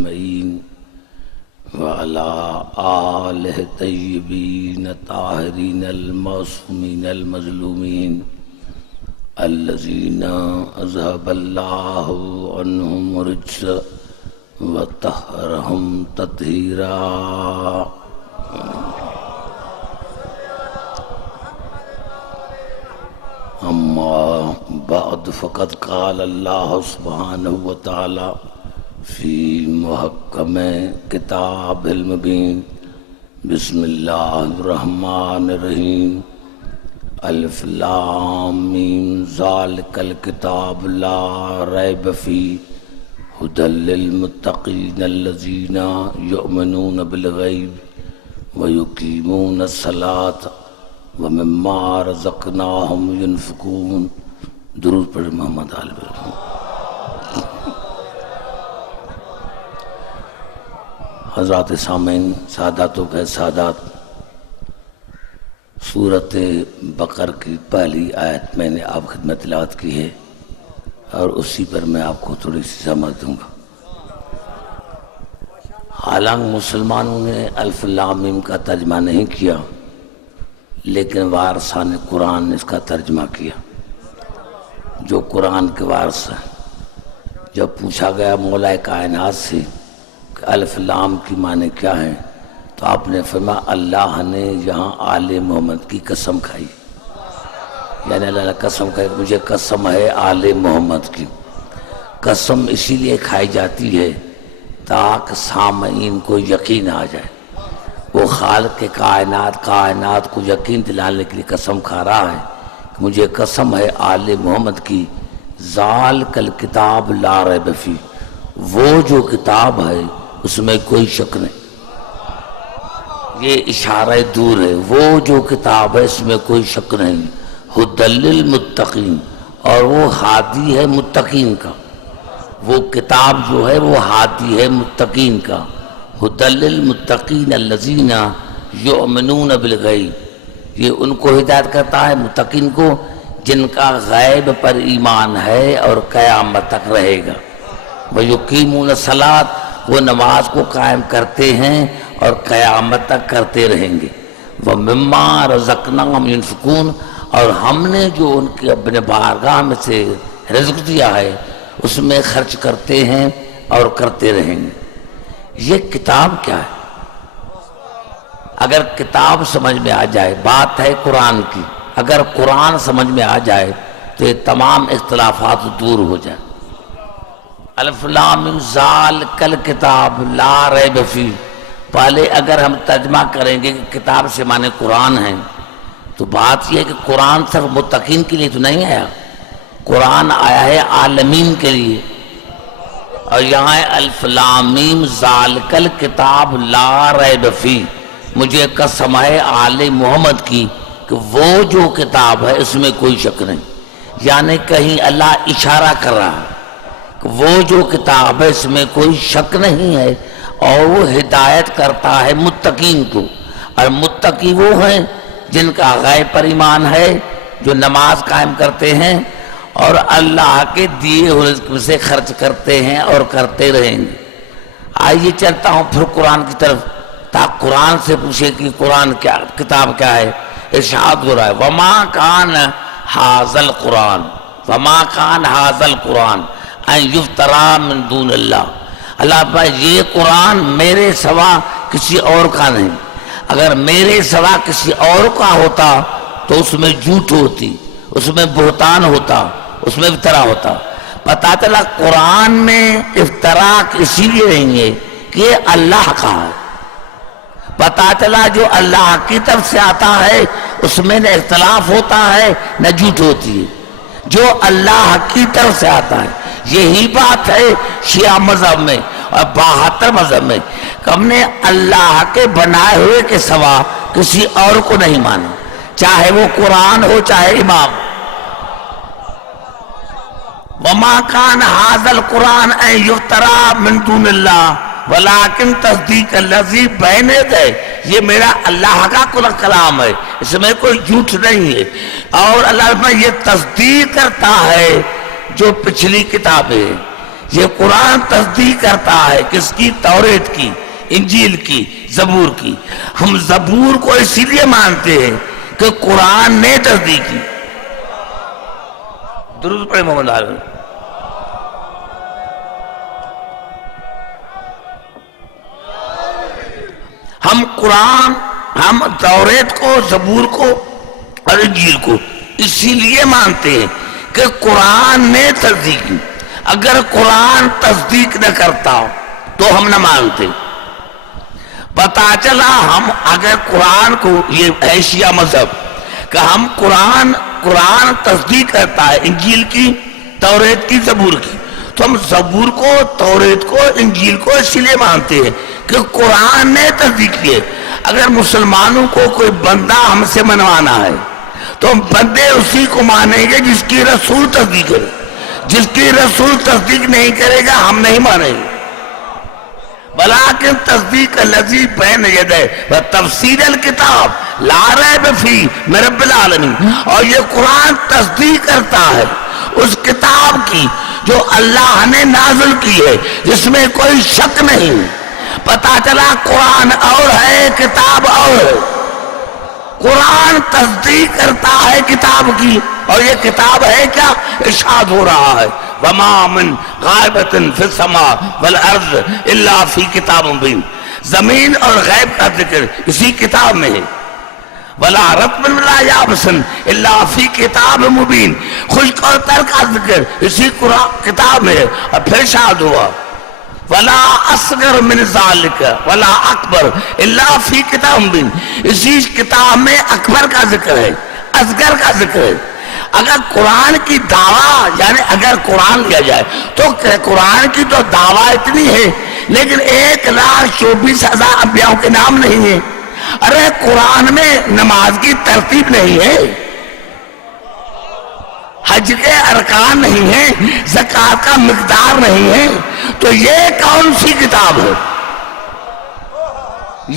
أجمعين وعلى آله الطيبين الطاهرين المعصومين المظلومين الذين أذهب الله عنهم الرجس وطهرهم تطهيرا. أما بعد فقد قال الله سبحانه وتعالى في محكم كتاب المبين بسم الله الرحمن الرحيم الف لام میم ذلك الكتاب لا ريب فيه هدى للمتقين الذين يؤمنون بالغيب ويقيمون الصلاة ومما رزقناهم ينفقون. درود پڑھ محمد آل بیت. حضرات سامعین، ساداتوں کے سادات، سورۃ بقرہ کی پہلی آیت میں نے آپ خدمت تلاوت کی ہے اور اسی پر میں آپ کو تھوڑی سی سمجھ دوں گا. حالانکہ مسلمانوں نے الف لام میم کا ترجمہ نہیں کیا، لیکن وارثان قرآن نے اس کا ترجمہ کیا. جو قرآن کے وارث ہیں، جب پوچھا گیا مولا کائنات سے کہ الف لام کی معنی کیا ہیں، تو آپ نے فرمایا اللہ نے یہاں آل محمد کی قسم کھائی. یعنی اللہ نے قسم کھائی، مجھے قسم ہے آل محمد کی. قسم اسی لیے کھائی جاتی ہے تاکہ سامعین کو یقین آ جائے. وہ خالق کے کائنات کو یقین دلانے کے لیے قسم کھا رہا ہے کہ مجھے قسم ہے آل محمد کی، ذالک الکتاب لا ریب فیہ، وہ جو کتاب ہے اس میں کوئی شک نہیں. یہ اشارہ دور ہے. وہ جو کتاب ہے اس میں کوئی شک نہیں. ھدی للمتقین، اور وہ ہادی ہے متقین کا. وہ کتاب جو ہے وہ ہادی ہے متقین کا. ھدی للمتقین الذین یؤمنون بالغیب، یہ ان کو ہدایت کرتا ہے متقین کو جن کا غیب پر ایمان ہے اور قیامت تک رہے گا. وَيُقِيمُونَ الصَّلَاةَ، وہ نماز کو قائم کرتے ہیں اور قیامت تک کرتے رہیں گے. وَمِمَّا رَزَقْنَاهُمْ يُنْفِقُونَ، اور ہم نے جو ان کے اپنے بارگاہ میں سے رزق دیا ہے اس میں خرچ کرتے ہیں اور کرتے رہیں گے. یہ کتاب کیا ہے؟ اگر کتاب سمجھ میں آ جائے، بات ہے قرآن کی، اگر قرآن سمجھ میں آ جائے تو یہ تمام اختلافات دور ہو جائے. الف لام میم ذالک الکتاب لا ریب فیہ، پہلے اگر ہم ترجمہ کریں گے کہ کتاب سے معنی قرآن ہے، تو بات یہ ہے کہ قرآن صرف متقین کے لیے تو نہیں آیا، قرآن آیا ہے عالمین کے لیے. اور یہاں ہے الف لام میم ذالک الکتاب لا ریب فیہ، مجھے قسم ہے آل محمد کی کہ وہ جو کتاب ہے اس میں کوئی شک نہیں. یعنی کہیں اللہ اشارہ کر رہا ہے کہ وہ جو کتاب ہے اس میں کوئی شک نہیں ہے، اور وہ ہدایت کرتا ہے متقین کو. اور متقی وہ ہیں جن کا غیب پر ایمان ہے، جو نماز قائم کرتے ہیں اور اللہ کے دیے ہوئے رزق سے خرچ کرتے ہیں اور کرتے رہیں گے. آئیے چلتا ہوں پھر قرآن کی طرف، تاکہ قرآن سے پوچھے کہ قرآن کیا، کتاب کیا ہے. ارشاد ہو رہا ہے وَمَا كَانَ هَذَا الْقُرْآنُ وَمَا كَانَ هَذَا الْقُرْآنُ أَن يُفْتَرَىٰ مِن دُونِ اللَّهِ. اللہ پاک یہ قرآن میرے سوا کسی اور کا نہیں. اگر میرے سوا کسی اور کا ہوتا تو اس میں جھوٹ ہوتی، اس میں بہتان ہوتا، اس میں افطرا ہوتا. پتہ چلا قرآن میں افطرا اسی لیے نہیں ہے کہ یہ اللہ کا ہے. پتہ چلا جو اللہ کی طرف سے آتا ہے اس میں نہ اختلاف ہوتا ہے نہ جھوٹ ہوتی ہے. جو اللہ کی طرف سے آتا ہے، یہی بات ہے شیعہ مذہب میں اور 72 مذہب میں کہ ہم نے اللہ کے بنائے ہوئے کے سوا کسی اور کو نہیں مانا، چاہے وہ قرآن ہو چاہے امام. وَمَا كَانَ هَذَا الْقُرْآنُ أَن يُفْتَرَىٰ مِن دُونِ اللَّهِ وَلَٰكِن تَصْدِيقَ الَّذِي بَيْنَ يَدَيْهِ. یہ میرا اللہ کا کلام ہے، اس میں کوئی جھوٹ نہیں ہے. اور اللہ یہ تصدیق کرتا ہے جو پچھلی کتابیں، یہ قرآن تصدیق کرتا ہے کس کی؟ توریت کی، انجیل کی، زبور کی۔ ہم زبور کو اسی لیے مانتے ہیں کہ قرآن نے تصدیق کی۔ درود پڑھے محمد عالم۔ ہم قرآن، ہم توریت کو، زبور کو اور انجیل کو اسی لیے مانتے ہیں کہ قرآن نے تصدیق کی۔ اگر قرآن تصدیق نہ کرتا تو ہم نہ مانتے۔ پتا چلا ہم اگر قرآن کو، یہ ہے شیعہ مذہب کہ ہم قرآن تصدیق کرتا ہے انجیل کی، توریت کی، زبور کی، تو ہم زبور کو، توریت کو، انجیل کو اسی لیے مانتے ہیں کہ قرآن نے تصدیق کی ہے۔ اگر مسلمانوں کو کوئی بندہ ہم سے منوانا ہے تو ہم بندے اسی کو مانیں گے جس کی رسول تصدیق کرے۔ جس کی رسول تصدیق نہیں کرے گا ہم نہیں مانیں گے۔ بلاکن تصدیق الذی بین یدیہ و تفصیل الکتاب لا ریب فیہ من رب العالمین، اور یہ قرآن تصدیق کرتا ہے اس کتاب کی جو اللہ نے نازل کی ہے، جس میں کوئی شک نہیں۔ پتا چلا قرآن اور ہے، کتاب اور ہے۔ قرآن تصدیق کرتا ہے کتاب کی، اور یہ کتاب ہے کیا؟ ارشاد ہو رہا ہے وَمَا مِن غَائِبَةٍ فِي السَّمَاءِ وَالْأَرْضِ إِلَّا فِي كِتَابٍ مُبِينٍ، زمین اور غیب کا ذکر اسی کتاب میں ہے۔ وَلَا رَطْبٍ وَلَا يَابِسٍ إِلَّا فِي كِتَابٍ مُبِينٍ، خشک اور تر کا ذکر اسی کتاب میں ہے۔ اور پھر ارشاد ہوا وَلَا أَصْغَرُ مِنْ ذَلِكَ وَلَا أَكْبَرُ إِلَّا فِي كِتَابٍ مُبِينٍ، اسی کتاب میں اکبر کا ذکر ہے، اصغر کا ذکر ہے۔ اگر قرآن کی دعویٰ، یعنی اگر قرآن لیا جائے تو قرآن کی تو دعویٰ اتنی ہے، لیکن 1,24,000 انبیاءوں کے نام نہیں ہیں۔ ارے قرآن میں نماز کی ترتیب نہیں ہے، حج کے ارکان نہیں ہیں، زکوٰۃ کا مقدار نہیں ہے، تو یہ کون سی کتاب ہے؟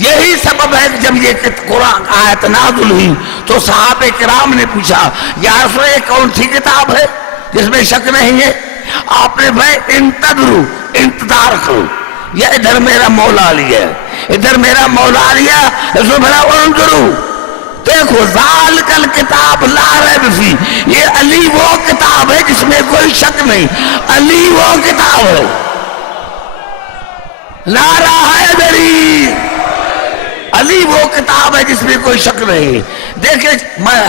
یہی سبب ہے کہ جب یہ قرآن آیت نازل ہوئی تو صحابہ کرام نے پوچھا یا رسول اللہ، یہ کون سی کتاب ہے جس میں شک نہیں ہے؟ آپ نے بھائی انتظروا، انتظار کرو، یہ ادھر میرا مولا علی ہے، ادھر میرا مولا علی ہے۔ رسول بھلا انظروا، دیکھو ذالک الکتاب لا ریب فیہ، یہ علی وہ کتاب ہے جس میں کوئی شک نہیں، علی وہ کتاب ہے۔ نعرہ حیدری، علی وہ کتاب ہے جس میں کوئی شک نہیں۔ دیکھیں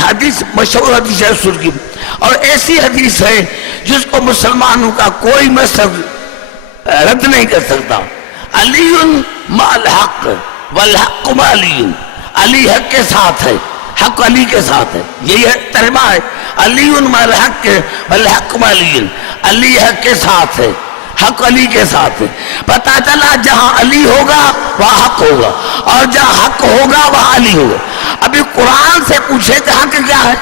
حدیث، مشہور حدیث ہے رسول کی، اور ایسی حدیث ہے جس کو مسلمانوں کا کوئی مذہب رد نہیں کر سکتا۔ علی مع الحق والحق مع علی، علی حق کے ساتھ ہے، حق علی کے ساتھ ہے، یہی ترجمہ ہے۔ علی مع الحق والحق مع علی، علی حق کے ساتھ ہے، حق علی کے ساتھ ہے۔ پتا چلا جہاں علی ہوگا وہاں حق ہوگا، اور جہاں حق ہوگا وہاں علی ہوگا۔ ابھی قرآن سے پوچھے کہ حق کیا ہے؟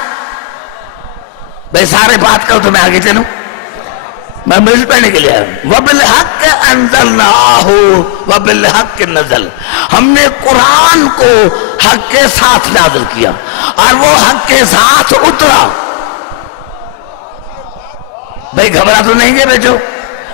بھائی سارے بات کرو تو میں آگے چلوں، میں مجھے پڑھنے کے لیے آیا ہوں۔ وَبِالْحَقِّ أَنزَلْنَاهُ وَبِالْحَقِّ نَزَلَ، ہم نے قرآن کو حق کے ساتھ نازل کیا اور وہ حق کے ساتھ اترا۔ بھائی گھبرا تو نہیں گے بیٹھو؟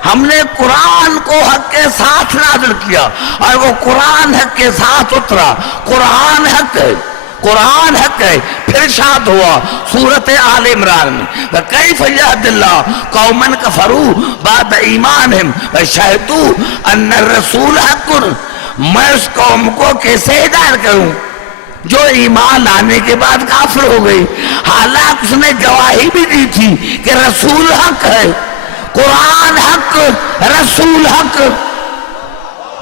ہم نے قرآن کو حق کے ساتھ نازل کیا اور وہ قرآن حق کے ساتھ اترا۔ قرآن حق ہے، قرآن حق ہے۔ پھر ارشاد ہوا سورۃ آل عمران میں وَكَيْفَ يَهْدِ اللَّهُ قَوْمًا كَفَرُوا بَعْدَ إِيمَانِهِمْ وَشَهِدُوا أَنَّ الرَّسُولَ حَقٌّ، میں اس قوم کو کیسے ہدایت کروں جو ایمان لانے کے بعد کافر ہو گئی، حالانکہ اس نے گواہی بھی دی تھی کہ رسول حق ہے، قرآن حق، رسول حق۔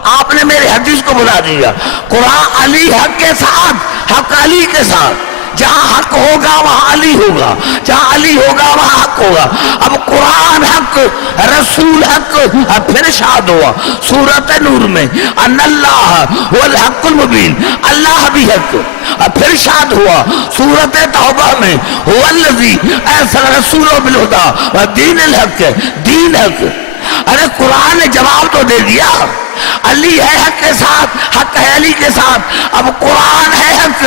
آپ نے میرے حدیث کو بلا دیا، قرآن علی حق کے ساتھ، حق علی کے ساتھ، جہاں حق ہوگا وہاں علی ہوگا، جہاں علی ہوگا وہاں حق ہوگا۔ اب قرآن حق، رسول حق۔ اب پھر ارشاد ہوا سورۃ نور میں ان اللہ هو الحق المبین، اللہ بھی حق۔ اب پھر ارشاد ہوا سورۃ توبہ میں هو الذی ارسل رسولہ بالہدی ودین الحق، دین حق۔ ارے قرآن نے جواب تو دے دیا، علی ہے حق کے ساتھ، حق ہے علی کے ساتھ۔ اب قرآن ہے حق،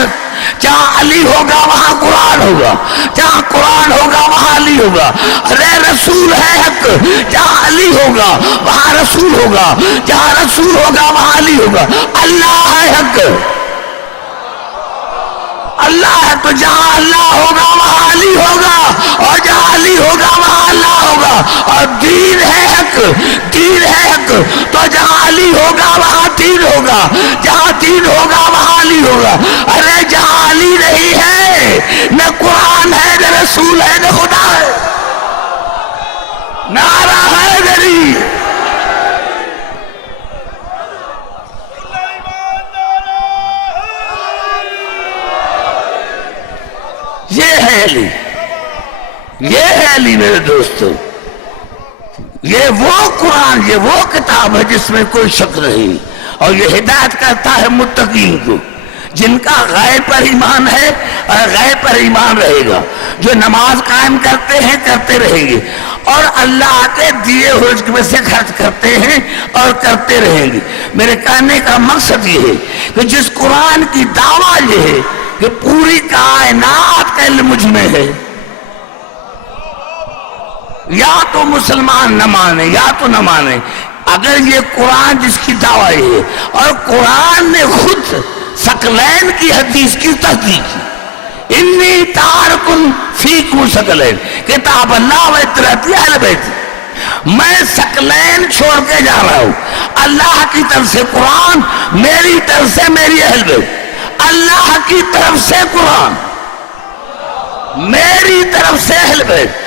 جہاں علی ہوگا وہاں قرآن ہوگا، جہاں قرآن ہوگا وہاں علی ہوگا۔ ارے رسول ہے حق، جہاں علی ہوگا وہاں رسول ہوگا، جہاں رسول ہوگا وہاں علی ہوگا۔ اللہ ہے حق، اللہ ہے، تو جہاں اللہ ہوگا وہاں علی ہوگا، اور جہاں علی ہوگا وہاں اللہ ہوگا۔ اور دین ہے حق، دین ہے حق، تو جہاں علی ہوگا وہاں دین ہوگا، جہاں دین ہوگا وہاں علی ہوگا۔ ارے جہاں علی نہیں ہے نہ قرآن ہے نہ رسول ہے نہ خدا ہے۔ نعرہ حیدری، یہ ہے علی، یہ ہے علی میرے دوستو۔ یہ وہ قرآن، یہ وہ کتاب ہے جس میں کوئی شک نہیں، اور یہ ہدایت کرتا ہے متقین کو، جن کا غیب پر ایمان ہے اور غیب پر ایمان رہے گا، جو نماز قائم کرتے ہیں کرتے رہیں گے، اور اللہ کے دیے ہوئے رزق میں سے خرچ کرتے ہیں اور کرتے رہیں گے۔ میرے کہنے کا مقصد یہ ہے کہ جس قرآن کی دعویٰ یہ ہے کہ پوری کائنات کا علم مجھ میں ہے، یا تو مسلمان نہ مانے یا تو نہ مانے۔ اگر یہ قرآن جس کی دعویٰ ہے، اور قرآن نے خود ثقلین کی حدیث کی تصدیق کی، انی تارکن فیکم ثقلین، کتاب اللہ و اطاعت اہل بیت، میں ثقلین چھوڑ کے جا رہا ہوں، اللہ کی طرف سے قرآن، میری طرف سے میری اہل بیت۔ اللہ کی طرف سے قرآن، میری طرف سے اہل بیت۔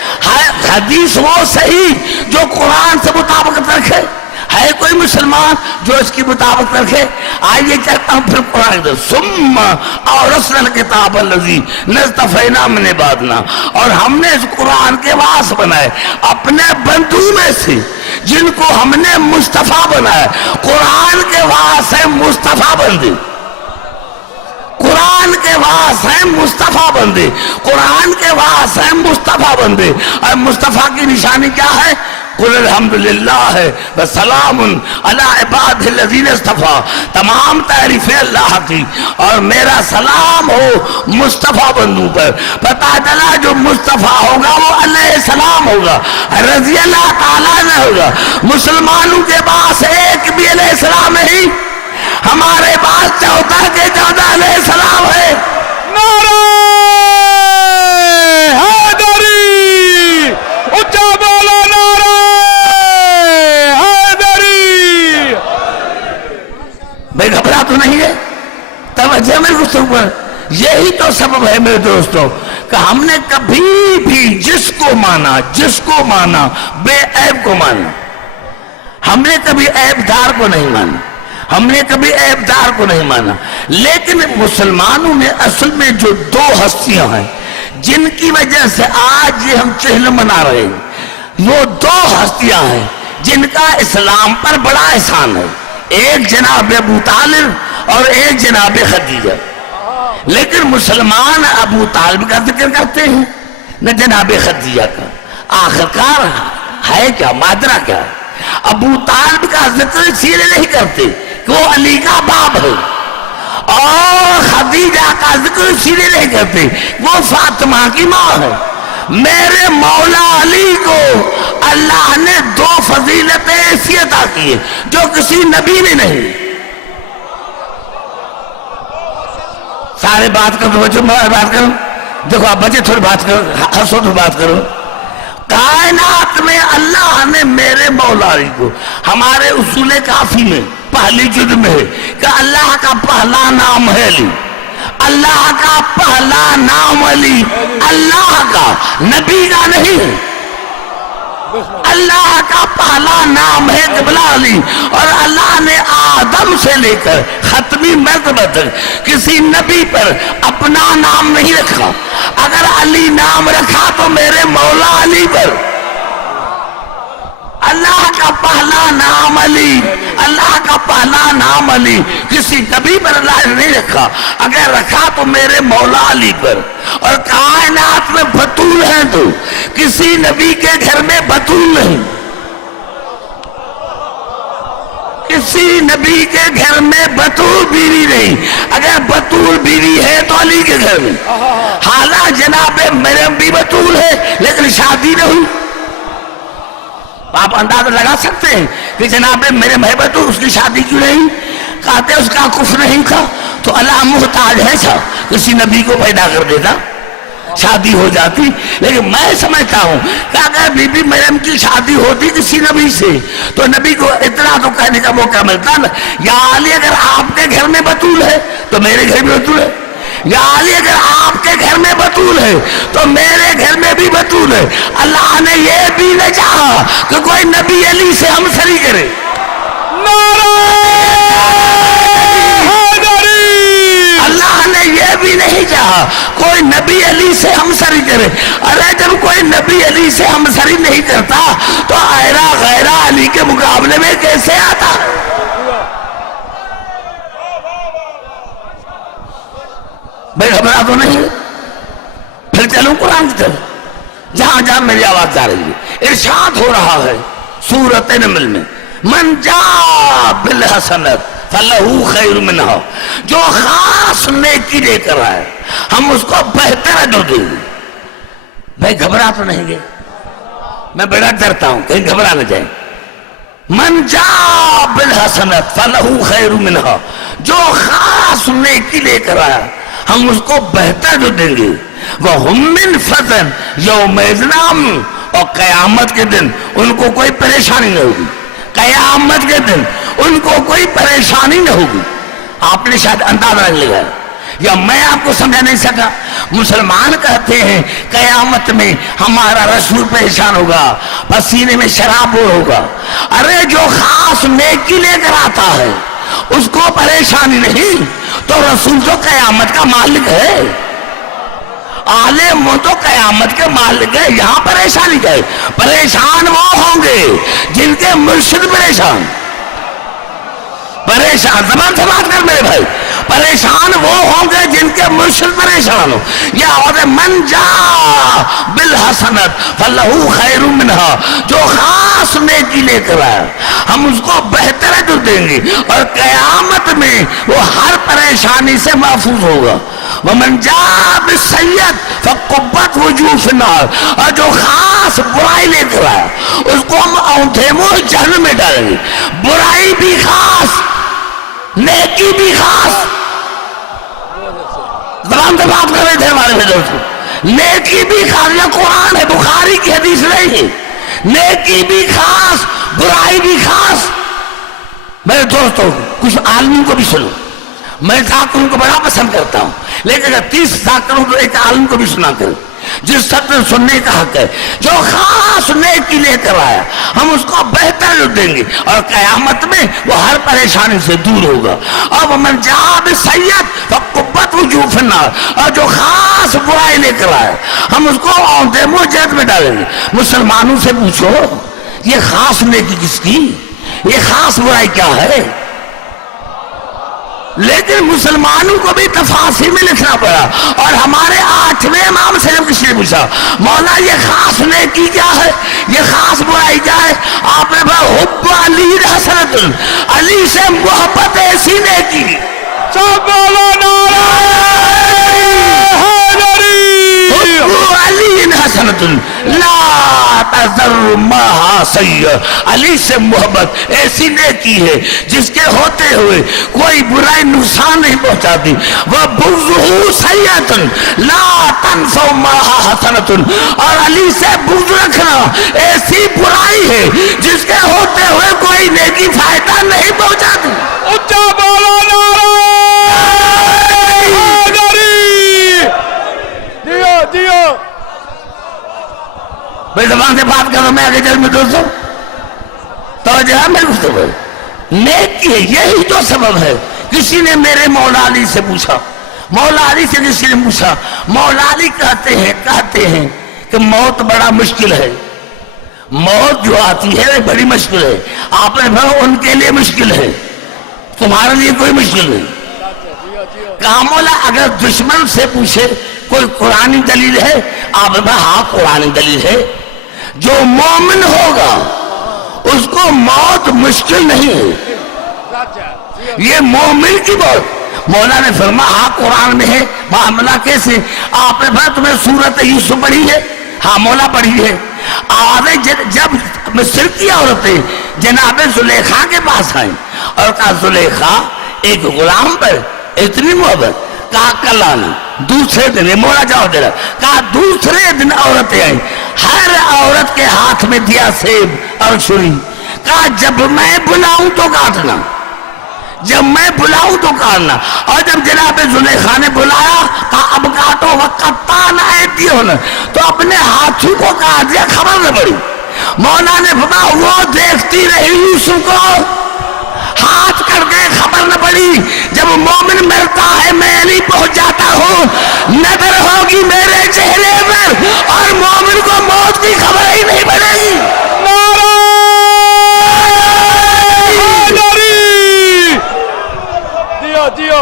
حدیث وہ صحیح جو قرآن سے مطابقت رکھے، ہے کوئی مسلمان جو اس کی مطابقت رکھے؟ آئیے کہتا ہوں پھر قرآن دے ثم اورثنا الکتاب الذی نصطفینا من عبادنا، اور ہم نے اس قرآن کے وارث بنائے اپنے بندوں میں سے جن کو ہم نے مصطفیٰ بنایا۔ قرآن کے وارث ہیں مصطفیٰ بندے، قرآن کے وارث ہیں مصطفیٰ بندے، قرآن کے وارث ہیں مصطفیٰ بندے۔ اور مصطفیٰ کی نشانی کیا ہے؟ قل الحمدللہ ہے وسلام علی عباد الذین اصطفیٰ، تمام تعریفیں اللہ کی، اور میرا سلام ہو مصطفیٰ بندوں پر۔ پتہ چلا جو مصطفیٰ ہوگا وہ علیہ السلام ہوگا، رضی اللہ تعالیٰ نے ہوگا۔ مسلمانوں کے پاس ایک بھی علیہ السلام نہیں، ہمارے پاس 14 کے 14 علیہ السلام ہے۔ نعرہ حیدری، اچھا بولا نعرہ حیدری۔ بھئی گھبرا تو نہیں ہے؟ توجہ میرے گفتگو پر۔ یہی تو سبب ہے میرے دوستو کہ ہم نے کبھی بھی جس کو مانا بے عیب کو مانا، ہم نے کبھی عیب دار کو نہیں مانا، ہم نے کبھی عیب دار کو نہیں مانا۔ لیکن مسلمانوں میں اصل میں جو دو ہستیاں ہیں جن کی وجہ سے آج یہ ہم چہل منا رہے ہیں، وہ دو ہستیاں ہیں جن کا اسلام پر بڑا احسان ہے، ایک جناب ابو طالب اور ایک جناب خدیجہ۔ لیکن مسلمان ابو طالب کا ذکر کرتے ہیں نہ جناب خدیجہ کا۔ آخرکار ہے کیا، مادرہ کیا ہے؟ ابو طالب کا ذکر اس لیے نہیں کرتے کہ وہ علی کا باپ ہے، اور خدیجہ کا ذکر اس لیے نہیں کرتے وہ فاطمہ کی ماں ہے۔ میرے مولا علی کو اللہ نے دو فضیلتیں ایسی عطا کی ہیں جو کسی نبی نے نہیں۔ سارے بات کرو، بچوں بات کرو، دیکھو آپ بچے تھوڑی بات کرو، ہنسو تو بات کرو۔ کائنات میں اللہ نے میرے مولا علی کو، ہمارے اصول کافی میں پہلی جلد میں ہے کہ اللہ کا پہلا نام ہے علی، اللہ کا پہلا نام علی، اللہ کا، نبی کا نہیں ہے، اللہ کا پہلا نام ہے قبلہ علی۔ اور اللہ نے آدم سے لے کر ختمی مرتبہ تک کسی نبی پر اپنا نام نہیں رکھا۔ اگر علی نام رکھا تو میرے مولا علی پر۔ اللہ کا پہلا نام علی، اللہ کا پہلا نام علی، کسی نبی پر اللہ نے نہیں رکھا، اگر رکھا تو میرے مولا علی پر۔ اور کائنات میں بطول ہیں تو کسی نبی کے گھر میں بطول نہیں، کسی نبی کے گھر میں بطول بیوی نہیں. اگر بطول بیوی ہے تو علی کے گھر میں. حالانکہ جناب مریم بھی بطول ہے لیکن شادی نہ ہوئی. آپ اندازہ لگا سکتے ہیں کہ جناب مریم ہے بطول, اس کی شادی کیوں نہیں؟ کہتے اس کا کفر نہیں تھا تو اللہ محتاج ہے سا کسی نبی کو پیدا کر دیتا, شادی ہو جاتی. لیکن میں سمجھتا ہوں کہ اگر بی بی مریم کی شادی ہوتی کسی نبی سے تو نبی کو اتنا تو کہنے کا موقع ملتا نا, یا علی اگر آپ کے گھر میں بطول ہے تو میرے گھر میں بطول ہے, یا علی اگر آپ کے گھر میں بطول ہے تو میرے گھر میں بھی بطول ہے. اللہ نے یہ بھی نہ چاہا کہ کوئی نبی علی سے ہمسری کرے. اللہ نے یہ بھی نہیں چاہا کوئی نبی علی سے ہمسری کرے. ارے جب کوئی نبی علی سے ہمسری نہیں کرتا تو ایرا غیرہ علی کے مقابلے میں کیسے آتا؟ بھائی گھبرا تو نہیں. پھر چلوں قرآن کی طرف, جہاں جہاں میری آواز جا رہی ہے. ارشاد ہو رہا ہے سورۃ نمل میں, من جاء بالحسنۃ فلہ خیر منہا, جو خاص نیکی لے کر آئے ہم اس کو بہتر اجر دیں گے. بھائی گھبرا تو نہیں گئے؟ میں بڑا ڈرتا ہوں کہیں گھبرا نہ جائیں. من جاء بالحسنۃ فلہ خیر منہا, جو خاص نیکی لے کر آیا ہم اس کو بہتر جو دیں گے. وَهُمْ مِنْ فَضْلٍ يَوْمَئِذٍ, اور قیامت کے دن ان کو کوئی پریشانی نہ ہوگی. قیامت کے دن ان کو کوئی پریشانی نہ ہوگی. آپ نے شاید اندازہ نہیں لگایا یا میں آپ کو سمجھا نہیں سکا. مسلمان کہتے ہیں قیامت میں ہمارا رسول پریشان ہوگا, پسینے میں شراب ہوگا. ارے جو خاص نیکی لے کر آتا ہے اس کو پریشانی نہیں, تو رسول تو قیامت کا مالک ہے, عالم وہ تو قیامت کے مالک ہے. یہاں پریشانی ہے, پریشان وہ ہوں گے جن کے مرشد پریشان. زبان سے بات کر میرے بھائی, پریشان وہ ہوں گے جن کے مرشد پریشان ہو. یا اور من جاء بالحسنۃ فلہ خیر منہا, جو خاص نیکی لے کر آیا ہم اس کو بہتر اجر دیں گے اور قیامت میں وہ ہر پریشانی سے محفوظ ہوگا. ومن جاء بالسیئۃ فکبت وجوہ فی النار, اور جو خاص برائی لے کر آیا اس کو ہم اونٹھے منہ جہنم میں ڈالیں گے. برائی بھی خاص, نیکی بھی خاص. زبان سے بات کر رہے تھے ہمارے بھائی دوستو, نیکی بھی خاص. یہ قرآن ہے, بخاری کی حدیث نہیں ہے. نیکی بھی خاص, برائی بھی خاص. میرے دوستو کچھ عالموں کو بھی سنو. میں ذاکروں کو بڑا پسند کرتا ہوں, لیکن اگر 30 ذاکروں تو ایک عالم کو بھی سنا کریں جس سطح سننے کا حق ہے. جو خاص نیکی لے کر آیا ہم اس کو بہتر دیں گے اور قیامت میں وہ ہر پریشانی سے دور ہوگا. اور ومن جاء بالسیئۃ فکبت وجوہ فی النار, اور جو خاص برائی لے کر آیا ہم اس کو اونٹھے منہ جہنم میں ڈالیں گے. مسلمانوں سے پوچھو یہ خاص نیکی کس کی, یہ خاص برائی کیا ہے؟ لیکن مسلمانوں کو بھی تفاصیل میں لکھنا پڑا. اور ہمارے 8ویں امام سے جب کسی نے پوچھا مولا یہ خاص نیکی کیا ہے, یہ خاص برائی کیا ہے, آپ نے کہا حب علی حسنۃ, علی سے محبت ایسی نیکی. سب بولو علی حسنۃ لا تذر معها سیئۃ, علی سے محبت ایسی نیکی ہے جس کے ہوتے ہوئے کوئی برائی نقصان نہیں پہنچاتی. وبغضہ سیئۃ لا تنفع معها حسنۃ, اور علی سے بغض رکھنا ایسی برائی ہے جس کے ہوتے ہوئے کوئی نیکی فائدہ نہیں پہنچاتی. اچھا بولو دیو. بھائی زبان سے بات کرو, میں آگے چل میں دوستوں توجہ ہے میری گفتگو. نیکی ہے, یہی تو سبب ہے. کسی نے میرے مولا علی سے پوچھا, مولا علی سے کسی نے پوچھا, مولا علی کہتے ہیں کہ موت بڑا مشکل ہے, موت جو آتی ہے بڑی مشکل ہے. آپ نے کہا ان کے لیے مشکل ہے, تمہارے لیے کوئی مشکل نہیں. کہا مولا اگر دشمن سے پوچھے کوئی قرآنی دلیل ہے, آپ نے کہا ہاں قرآنی دلیل ہے. جو مومن ہوگا اس کو موت مشکل نہیں ہے. یہ مومن کی بات. مولا نے فرمایا ہاں قرآن میں ہے معاملہ کیسے. آپ نے فرمایا تمہیں سورت یوسف پڑھی ہے؟ ہاں مولا پڑھی ہے. آوازیں جب مصر کی عورتیں جناب زلیخا کے پاس آئیں اور کہا زلیخا ایک غلام پر اتنی محبت. کہا کل آنا. دوسرے دن یہ مولا جواب دے رہا. کہا دوسرے دن عورتیں آئیں, ہر عورت کے ہاتھ میں دیا سیب اور چھری. کہا جب میں بلاؤں تو کاٹنا, جب میں بلاؤں تو کاٹنا. اور جب جناب زلیخا نے بلایا کہا اب کاٹو. وقتانا ایدیہن, تو اپنے ہاتھوں کو کاٹ دیا, خبر نہ پڑی. مولا نے فرمایا وہ دیکھتی رہی یوسف کو, ہاتھ کر گئے, خبر نہ پڑی. جب مومن مرتا ہے میں علی پہنچ جاتا ہوں, نظر ہوگی میرے چہرے پر اور مومن کو موت کی خبر ہی نہیں پڑے گی. دیو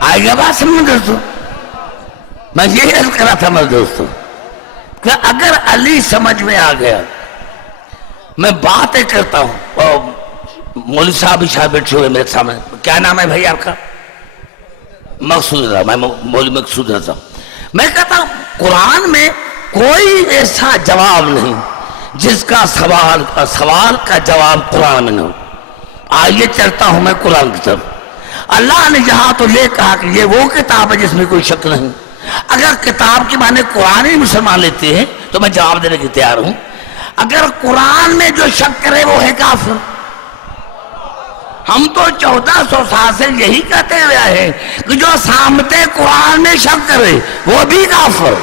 آئے گا بات سمجھ دوستو. میں یہی عرض کرا تھا میرے دوستو کہ اگر علی سمجھ میں آ گیا, میں باتیں کرتا ہوں اور مولوی صاحب شاہ بیٹھے ہوئے میرے سامنے. کیا نام ہے بھائی آپ کا؟ مقصود رہا. میں مولوی مقصود رہتا ہوں. میں کہتا ہوں قرآن میں کوئی ایسا جواب نہیں جس کا سوال کا جواب قرآن میں نہ ہو. آئیے چلتا ہوں میں قرآن کی طرف. اللہ نے یہاں تو یہ کہا کہ یہ وہ کتاب ہے جس میں کوئی شک نہیں. اگر کتاب کی معنی قرآن ہی مسلمان لیتے ہیں تو میں جواب دینے کی تیار ہوں. اگر قرآن میں جو شک کرے وہ ہے کافر. ہم تو 1400 سال سے یہی کہتے ہوئے ہیں کہ جو سامتے قرآن میں شک کرے وہ بھی کافر,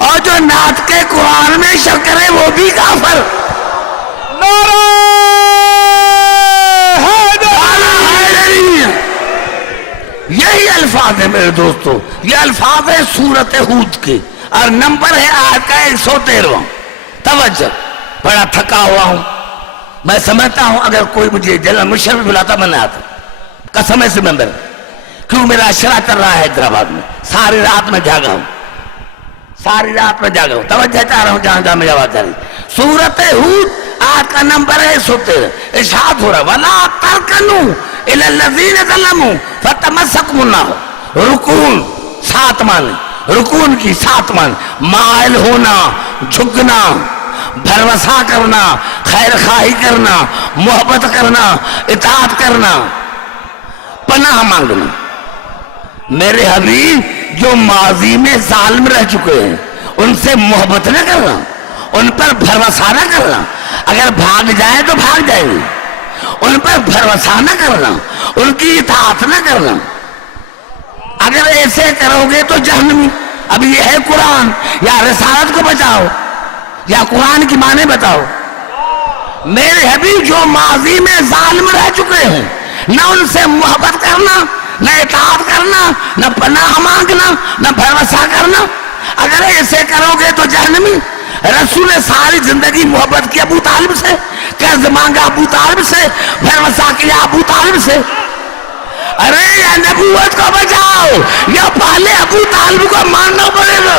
اور جو نعت کے قرآن میں شک کرے وہ بھی کافر. یہی الفاظ ہے میرے دوستو, یہ الفاظ ہے سورت ہود کے, اور نمبر ہے آیت کا 113. توجہ, بڑا تھکا ہوا ہوں. میں سمجھتا ہوں اگر کوئی مجھے جنرل مشرف بلاتا میں نہ آتا, قسم سے ممبر, کیوں میرا اشرا چل رہا ہے حیدرآباد میں. ساری رات میں جاگا ہوں, ساری رات میں جاگا ہوں. توجہ چاہ رہا ہوں جہاں جہاں میں آواز جا رہی. سورت ہود آیت کا نمبر ہے 113. ارشاد ہو رہا وَلَا تَرْكَنُوا إِلَى الَّذِينَ ظَلَمُوا فَتَمَسَّكُمُ النَّارُ. رکون 7 معنی, رکون کی 7 معنی. مائل ہونا, جھکنا, بھروسہ کرنا, خیر خواہی کرنا, محبت کرنا, اطاعت کرنا, پناہ مانگنا. میرے حبیب جو ماضی میں ظالم رہ چکے ہیں ان سے محبت نہ کرنا, ان پر بھروسہ نہ کرنا. اگر بھاگ جائے تو بھاگ جائیں گے. ان پر بھروسہ نہ کرنا, ان کی اطاعت نہ کرنا. اگر ایسے کرو گے تو جہنمی. اب یہ ہے قرآن, یا رسالت کو بچاؤ یا قرآن کی معنی بتاؤ. میرے حبیب جو ماضی میں ظالم رہ چکے ہیں, نہ ان سے محبت کرنا, نہ اطاعت کرنا, نہ پناہ مانگنا, نہ بھروسہ کرنا. اگر ایسے کرو گے تو جہنمی. رسول نے ساری زندگی محبت کی ابو طالب سے, قرض مانگا ابو طالب سے, بھروسہ کیا ابو طالب سے. ارے یا نبوت کو بچاؤ یا پہلے ابو طالب کو ماننا پڑے گا.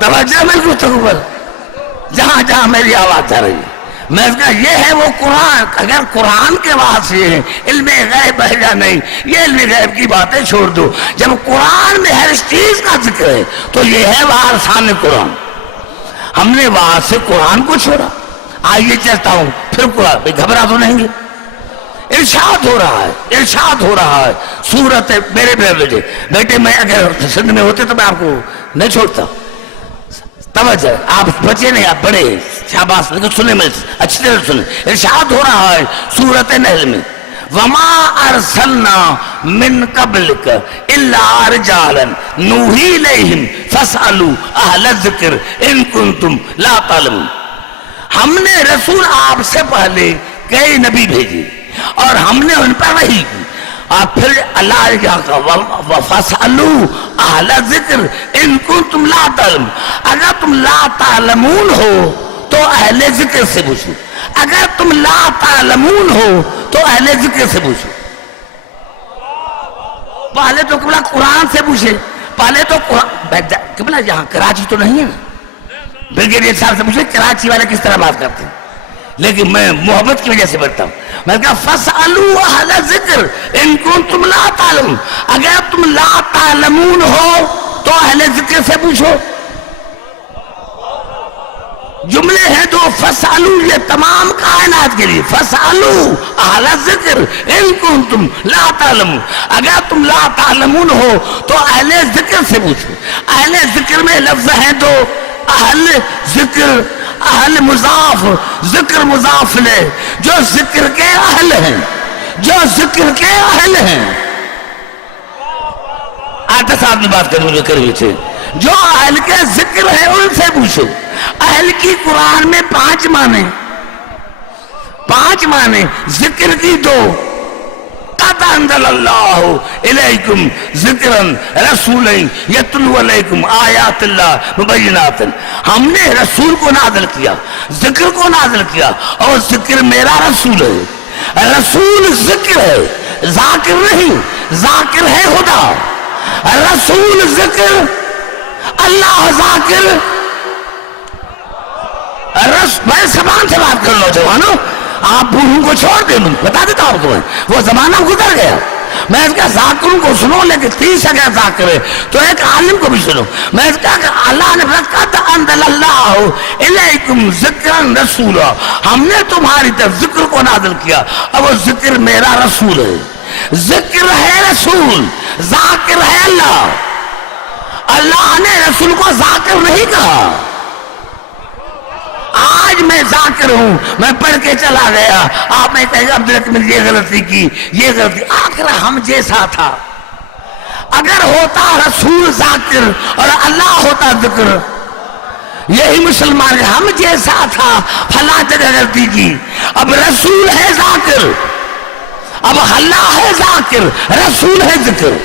توجہ میری گفتگو پر, جہاں جہاں میری آواز جا رہی ہے. میں اس کا یہ ہے وہ قرآن. اگر قرآن کے واسطے ہے علم غیب ہے یا نہیں, یہ علم غیب کی باتیں چھوڑ دو. جب قرآن میں ہر چیز کا ذکر ہے تو یہ ہے وارثان قرآن. ہم نے وہاں سے قرآن کو چھوڑا. آئیے چلتا ہوں پھر قرآن. بھائی گھبرا تو نہیں گے. ارشاد ہو رہا ہے, ارشاد ہو رہا ہے سورت. میرے بیٹے میں اگر سندھ میں ہوتے تو میں آپ کو نہیں چھوڑتا. توجہ, آپ بچے نہیں, آپ بڑے, شاباش, لیکن سنیں میں اچھی طرح سنیں. ارشاد ہو رہا ہے سورت نحل میں وما ارسلنا من قبلک الا رجالا نوحی الیہم فاسألوا اہل الذکر ان کنتم لا تعلمون. ہم نے رسول آپ سے پہلے کئی نبی بھیجے اور ہم نے ان پر وحی کی. اور پھر اللہ نے کہا فاسألوا اہل الذکر ان کنتم لا تعلمون. اگر تم لا تعلمون ہو تو اہل ذکر سے پوچھو. اگر تم لا تعلمون ہو تو اہل ذکر سے پوچھو. پہلے تو قبلہ قرآن سے پوچھے. پہلے تو قبلہ یہاں کراچی تو نہیں ہے نا, بریگیڈیئر صاحب سے پوچھے کراچی والے کس طرح بات کرتے ہیں. لیکن میں محبت کی وجہ سے بڑھتا ہوں. میں نے کہا فاسألوا اہل ذکر ان کنتم لا تعلمون. اگر تم لا تعلمون ہو تو اہل ذکر سے پوچھو. جملے ہیں جو فاسألوا یہ تمام کائنات کے لیے. فاسألوا اہل ذکر ان کنتم لا تعلمون. اگر تم لا تعلمون ہو تو اہل ذکر سے پوچھو. اہل ذکر میں لفظ ہیں دو, اہل ذکر, اہل مضاف, ذکر مضاف لے, جو ذکر کے اہل ہیں, جو ذکر کے اہل ہیں. آتا صاحب نے بات کرنی تھے. جو اہل کے ذکر ہے ان سے پوچھو. اہل کی قرآن میں 5 معنی, 5 معنی. ذکر کی 2, قد انزل اللہ الیکم ذکرا رسولا یتلو علیکم آیات اللہ مبینات. ہم نے رسول کو نازل کیا, ذکر کو نازل کیا, اور ذکر میرا رسول ہے. رسول ذکر ہے, ذاکر نہیں. ذاکر ہے خدا, رسول ذکر, اللہ ذاکر. میں زبان سے بات کر لو جوانو, آپ بوڑھوں کو چھوڑ دیں. بتا دیتا ہوں تمہیں, وہ زمانہ گزر گیا. میں اس کا ذاکروں کو سنو, لیکن 30 اگر ذاکر ہے تو ایک عالم کو بھی سنو. میں اس کا کہ اللہ نے قد انزل اللہ الیکم ذکرا رسولا. ہم نے تمہاری طرف ذکر کو نازل کیا, اور وہ ذکر میرا رسول ہے. ذکر ہے رسول, ذاکر ہے اللہ. اللہ نے رسول کو ذاکر نہیں کہا. آج میں ذاکر ہوں, میں پڑھ کے چلا گیا, آپ نے کہا عبدالحق نے یہ غلطی کی, یہ غلطی. آخر ہم جیسا تھا. اگر ہوتا رسول ذاکر اور اللہ ہوتا ذکر, یہی مسلمان. ہم جیسا تھا, فلاں جگہ غلطی کی. اب رسول ہے ذاکر, اب اللہ ہے ذاکر, رسول ہے ذکر.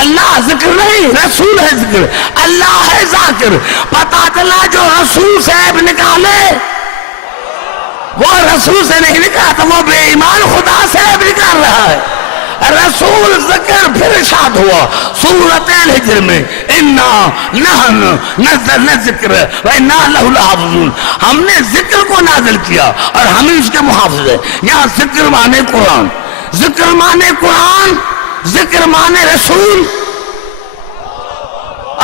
اللہ ذکر نہیں, رسول ہے ذکر. اللہ ہے ذاکر. پتا چلا جو رسول سے عیب نکالے وہ رسول سے نہیں نکالا, تو وہ بے ایمان خدا سے عیب نکال رہا ہے. رسول ذکر. پھر ارشاد ہوا سورۃ الحجر میں, انا نحن نزلنا الذکر وانا لہ لحافظون. ہم نے ذکر کو نازل کیا اور ہم اس کے محافظ ہیں. یہاں ذکر مانے قرآن, ذکر مانے قرآن, ذکر مانے رسول.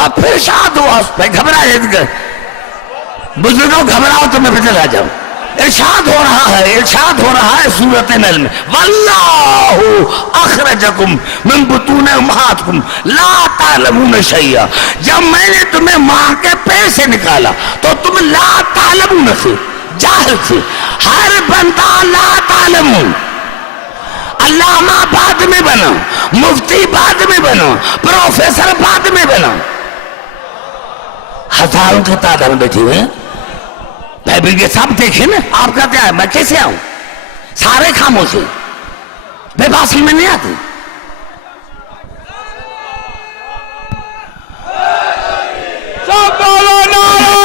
اب پھر ارشاد ہوا, بھائی گھبرائے بزرگوں, گھبراؤ تو میں پھر چلا جاؤں. ارشاد ہو رہا ہے, ارشاد ہو رہا ہے سورۃ نحل میں, واللہ اخرجکم من بطون امہاتکم لا تعلمون شیئا. جب میں نے تمہیں ماں کے پیٹ سے نکالا تو تم لا تعلمون تھے, جاہل تھے. ہر بندہ لا تعلمون. علامہ بعد میں بنا, مفتی بعد میں بنا, پروفیسر بعد میں بنا. ہزاروں کی تعداد میں بیٹھی ہوئے ہیں. یہ سب دیکھیں نا, آپ کہتے ہیں میں کیسے آؤں, سارے خاموش ہیں, بے باسی میں نہیں آتی. سب بولو نعرہ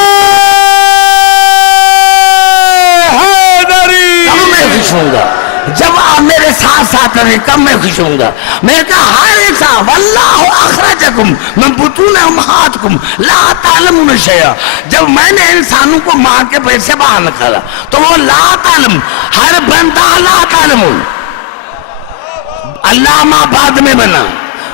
حیدری. کب میں خوش ہوں گا جب آپ میرے ساتھ ساتھ رہیں, کب میں خوش ہوں گا. میں کہا ہر انسان, واللہ اخرجکم من بطون امہاتکم لا تعلمون شیئا. جب میں نے انسانوں کو ماں کے پیٹ سے باہر نکالا تو وہ لا تعلم, ہر بندہ لا تعلمون. علامہ بعد میں بنا,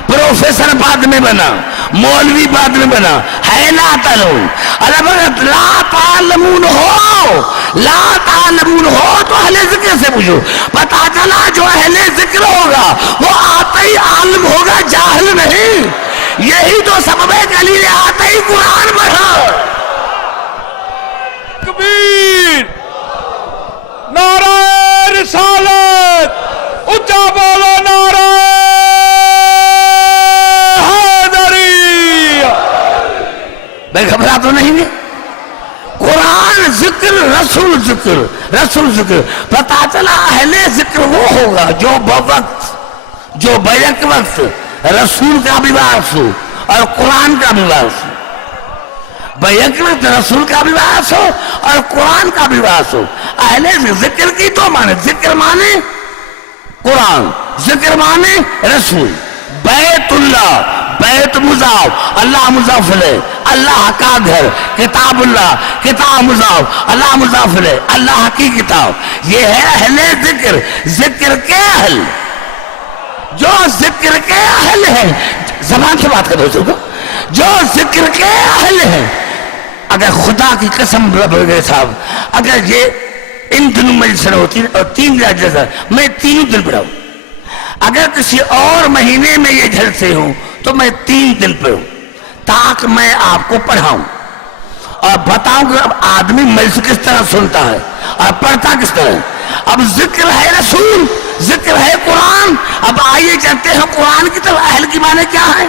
پروفیسر بعد میں بنا, مولوی بعد میں بنا, ہے لا تعلمون. اگر لا تعلمون ہو, لا تعلمون ہو تو اہل ذکر سے پوچھو. پتا چلا جو اہل ذکر ہوگا وہ آتا ہی عالم ہوگا, جاہل نہیں. یہی تو سبب ہے کہ علی نے آتا ہی قرآن پڑھا. کبیر نعرہ رسالت, تو نہیں ہے؟ قرآن ذکر، رسول ذکر، رسول ذکر. پتا چلا اہل ذکر وہ ہوگا جو بوقت، جو بیک وقت رسول کا بھی وارث ہو اور قرآن کا بھی وارث ہو. بیک وقت رسول کا بھی وارث ہو اور قرآن کا بھی وارث ہو. اہل ذکر کی تو مانے، ذکر مانے قرآن، ذکر مانے رسول. بیت اللہ، بیت مضاف، اللہ مضاف الیہ، اللہ کا گھر. کتاب اللہ، کتاب مضاف، اللہ مضاف الیہ، اللہ کی کتاب. یہ ہے اہل ذکر. ذکر کے اہل، جو ذکر کے اہل ہیں، زبان سے بات کرو حضور کو، جو ذکر کے اہل ہیں. اگر خدا کی قسم رب صاحب، اگر یہ ان دنوں میں جلسہ ہوتی اور 3 دن جلسہ، میں 3 دن پڑھاؤں. اگر کسی اور مہینے میں یہ جلسے ہوں تو میں 3 دن پڑھوں، تاکہ میں آپ کو پڑھاؤں اور بتاؤں کہ اب آدمی مجلس کس طرح سنتا ہے اور پڑھتا کس طرح ہے. اب ذکر ہے رسول، ذکر ہے قرآن. اب آئیے چلتے ہیں قرآن کی طرف. اہل کی معنی کیا ہے؟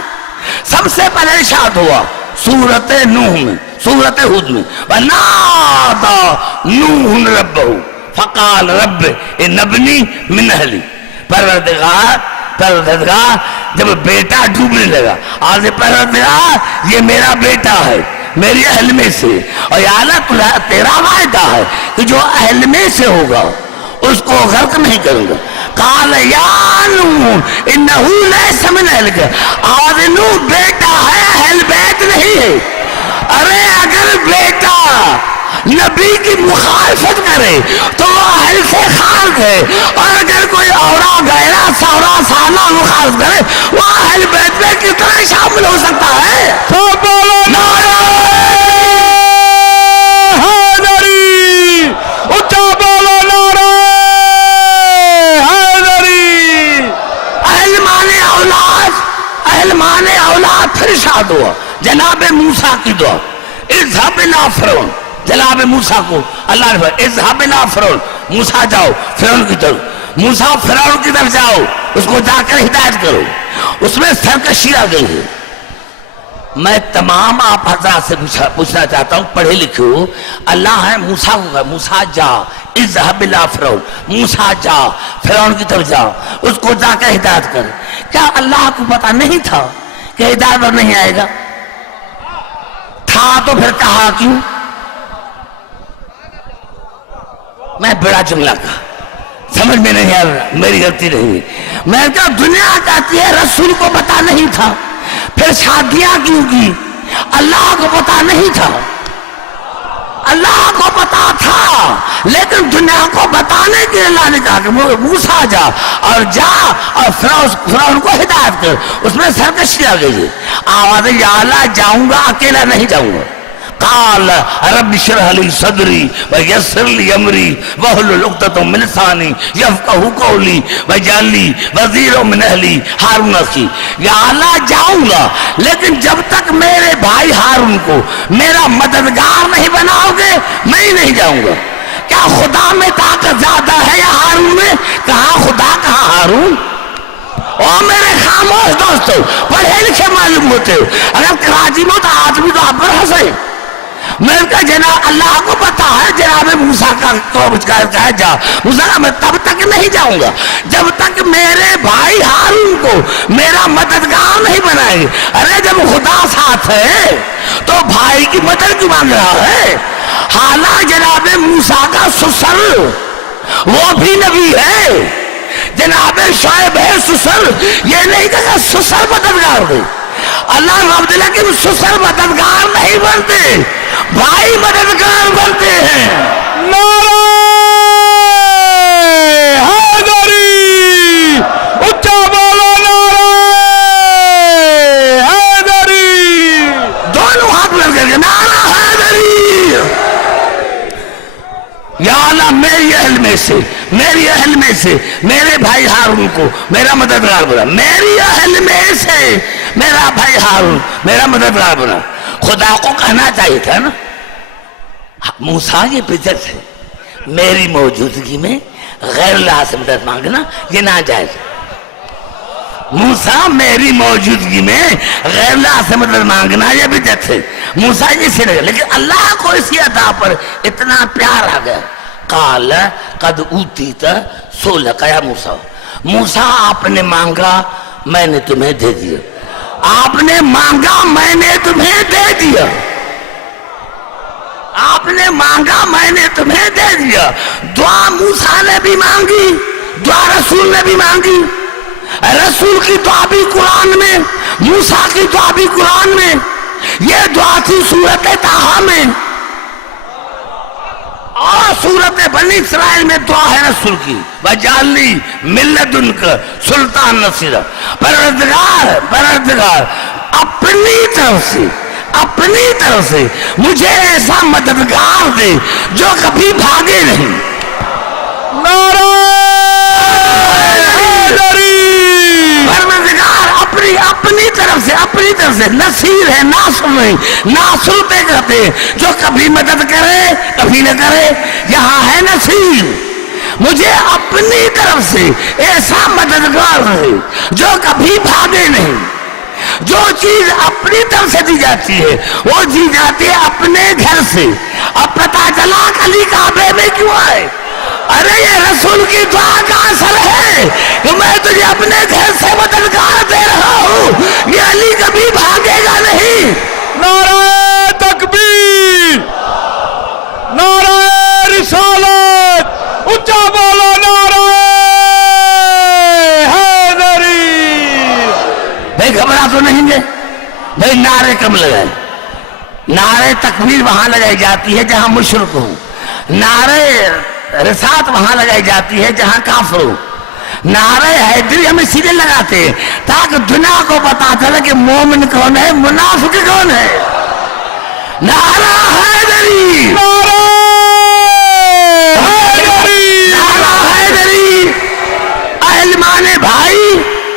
سب سے پہلے ارشاد ہوا سورت نوح میں، سورت ہود میں، وَنَادَى نُوحٌ رَبَّهُ فَقَالَ رَبِّ اِنَّبْنِي مِنْ أَهْلِي. پروردگار جب بیٹا ڈوبنے لگا، آج پروردگار یہ میرا بیٹا ہے، میری اہل میں سے، اور یا اللہ تیرا وعدہ ہے کہ جو اہل میں سے ہوگا اس کو غرق نہیں کروں گا. قال یا نوح انہو لیس من اہلک. آج نوح بیٹا ہے، اہل بیت نہیں ہے. ارے اگر بیٹا نبی کی مخالفت کرے تو وہ اہل سے خارج ہے، اور اگر کوئی اورا غیرہ سورا سانا مخالف کرے وہ اہل بیت میں کس طرح شامل ہو سکتا ہے؟ سب بولو نعرہ حیدری، اچھا بولو نعرہ حیدری. اہل مانے اولاد، اہل مانے اولاد. پھر ارشاد ہوا جناب موسیٰ کی دعا، اذهب الى فرعون. جناب موسیٰ کو اللہ نے فرمایا اذهب الى فرعون، موسیٰ جاؤ فرعون کی طرف. موسیٰ فرعون کی طرف جاؤ، اس کو جا کر ہدایت کرو. اس میں سرکشی آ گئی ہے. میں تمام آپ حضرات سے پوچھنا چاہتا ہوں، پڑھے لکھے ہو. اللہ ہے موسیٰ کو کہا موسیٰ جا اذهب الى فرعون، موسیٰ جا فرعون کی طرف جا، اس کو جا کر ہدایت کر. کیا اللہ کو پتا نہیں تھا کہ ہدایت پر نہیں آئے گا؟ تھا تو پھر کہا کیوں؟ میں بڑا جملہ کہا، سمجھ میں نہیں آ رہا، میری غلطی نہیں. میں کہا دنیا کہتی ہے رسول کو پتا نہیں تھا، پھر شادیاں کیوں کی؟ اللہ کو پتا نہیں تھا. اللہ کو پتا تھا، لیکن دنیا کو بتانے کے لیے اللہ نے کہا کہ موسیٰ جا اور جا اور فرعون کو ہدایت کر. اس میں سرکشی آ گئی ہے. آواز یا اللہ جاؤں گا، اکیلا نہیں جاؤں گا. قال رب اشرح لي صدري ويسر لي امري واحلل عقدة من لساني يفقهوا قولي واجعل لي وزيرا من اهلي ہارون اخي. یا اللہ جاؤں گا، لیکن جب تک میرے بھائی ہارون کو میرا مددگار نہیں بناؤ گے میں نہیں جاؤں گا. کیا خدا میں طاقت زیادہ ہے یا ہارون میں؟ کہاں خدا کہاں ہارون. اور میرے خاموش دوستو، پڑھے لکھے معلوم ہوتے ہو، اگر کراچی میں تو آدمی تو آپ پر ہنسے. میں کہا جناب اللہ کو پتا ہے جناب موسیٰ کا جا. موسیٰ کا میں تب تک نہیں جاؤں گا جب تک میرے بھائی ہارون کو میرا مددگار نہیں بنائے گے. ارے جب خدا ساتھ ہے تو بھائی کی مدد کیوں مانگ رہا ہے؟ حالانکہ جناب موسیٰ کا سسر وہ بھی نبی ہے، جناب شعیب ہے سسر. یہ نہیں کہا سسر مددگار دے. اللہ رب لیکن سسر مددگار نہیں بنتے، بھائی مددگار بنتے ہیں. نعرہ حیدری، اچھا بولو نعرہ حیدری. دونوں ہاتھ مل کر کے نعرہ حیدری. یا اللہ میری اہل میں سے، میری اہل میں سے میرے بھائی ہارون کو میرا مددگار بنا. میری اہل میں سے میرا بھائی ہارون میرا مددگار بنا. خدا کو کہنا چاہیے تھا نا موسیٰ یہ بدعت ہے، میری موجودگی میں غیر اللہ سے مدد مانگنا یہ ناجائز. موسیٰ میری موجودگی میں غیر اللہ سے مدد مانگنا یہ بدعت ہے. موسیٰ اسے لگا لیکن اللہ کو اسی ادا پر اتنا پیار آ گیا. قال قد اوتیت سؤلک یا موسیٰ. موسیٰ آپ نے مانگا میں نے تمہیں دے دیا. آپ نے مانگا میں نے تمہیں دے دیا. آپ نے مانگا میں نے تمہیں دے دیا. دعا موسیٰ نے بھی مانگی, دعا رسول نے بھی مانگی. رسول کی دعا بھی قرآن میں, موسیٰ کی دعا بھی قرآن میں. یہ دعا تھی سورت طٰہٰ میں, اور سورت بنی اسرائیل میں دعا ہے رسول کی وَجَعَلْنِي مِن لَّدُنْكَ سُلْطَانًا نَصِيرًا. پروردگار اپنی طرف سے مجھے ایسا مددگار دے جو کبھی بھاگے نہیں. نعرہ اپنی طرف سے نصیر ہے, ناصر نہیں. ناصر پہ کہتے ہیں جو کبھی مدد کرے کبھی نہ کرے. یہاں ہے نصیر. مجھے اپنی طرف سے ایسا مددگار ہے جو کبھی بھاگے نہیں. جو چیز اپنی طرف سے دی جاتی ہے وہ دی جاتی ہے اپنے گھر سے. اب پتہ چلا علی کعبے میں کیوں آئے. ارے یہ رسول کی دعا کا اثر ہے کہ میں تجھے اپنے گھر سے مددگار دے رہا ہوں. یہ علی کبھی بھاگے گا نہیں. نعرہ تکبیر, نعرہ رسالت, اونچا بولو نعرہ حیدری. بھائی گھبرا تو نہیں گے بھائی, نعرے کم لگائے. نعرے تکبیر وہاں لگائی جاتی ہے جہاں مشرک ہوں. نعرے رسالت وہاں لگائی جاتی ہے جہاں کافر ہوں. نعرہ حیدری ہم اسی لیے لگاتے ہیں تاکہ دنیا کو پتا چلے کہ مومن کون ہے, منافق کون ہے. نعرہ حیدری, نعرہ حیدری. اہل مانے بھائی,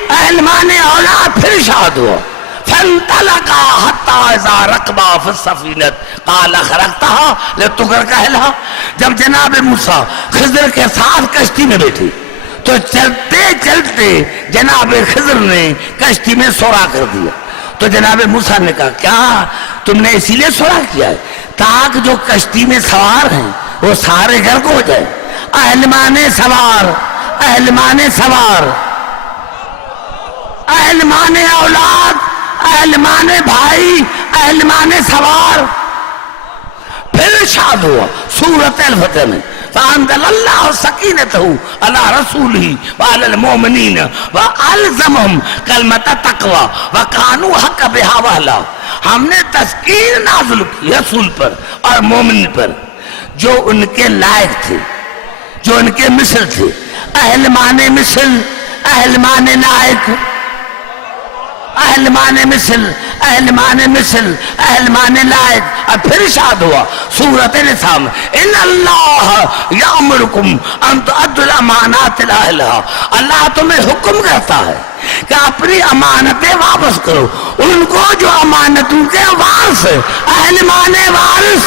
اہل مانے اولاد پھر شاد ہوا. فانطلقا حتى اذا ركبا في السفينة قال خرقتها لتغرق اهلها. جب جناب موسیٰ خضر کے ساتھ کشتی میں بیٹھے تو چلتے چلتے جناب خضر نے کشتی میں سوراخ کر دیا. تو جناب موسیٰ نے کہا کیا تم نے اسی لیے سوراخ کیا ہے تاکہ جو کشتی میں سوار ہیں وہ سارے گھر کو ہو جائے. اہل مانے سوار, اہل مانے سوار, اہل مانے اولاد, اہل مانے بھائی, اہل مانے سوار. پھر ارشاد ہوا سورت الفتح میں فَأَنزَلَ اللَّهُ سَكِينَتَهُ عَلَى رَسُولِهِ وَعَلَى الْمُؤْمِنِينَ وَأَلْزَمَهُمْ كَلْمَةَ التَّقْوَىٰ وَكَانُوا حَقَّ بِهَا وَأَهْلَهَا. ہم نے تسکین نازل کی رسول پر اور مومن پر جو ان کے لائق تھے, جو ان کے مثل تھے. اہل مانے مثل, اہل مانے لائق, اہل مانے مثل, اہل مانے مثل, اہل مانے لائق. اور پھر ارشاد ہوا سورۃ النساء میں ان اللہ یامرکم ان تؤدوا الامانات الی اہلها. اللہ تمہیں حکم کرتا ہے کہ اپنی امانتیں واپس کرو ان کو جو امانتوں کے وارث ہے. اہل مانے وارث.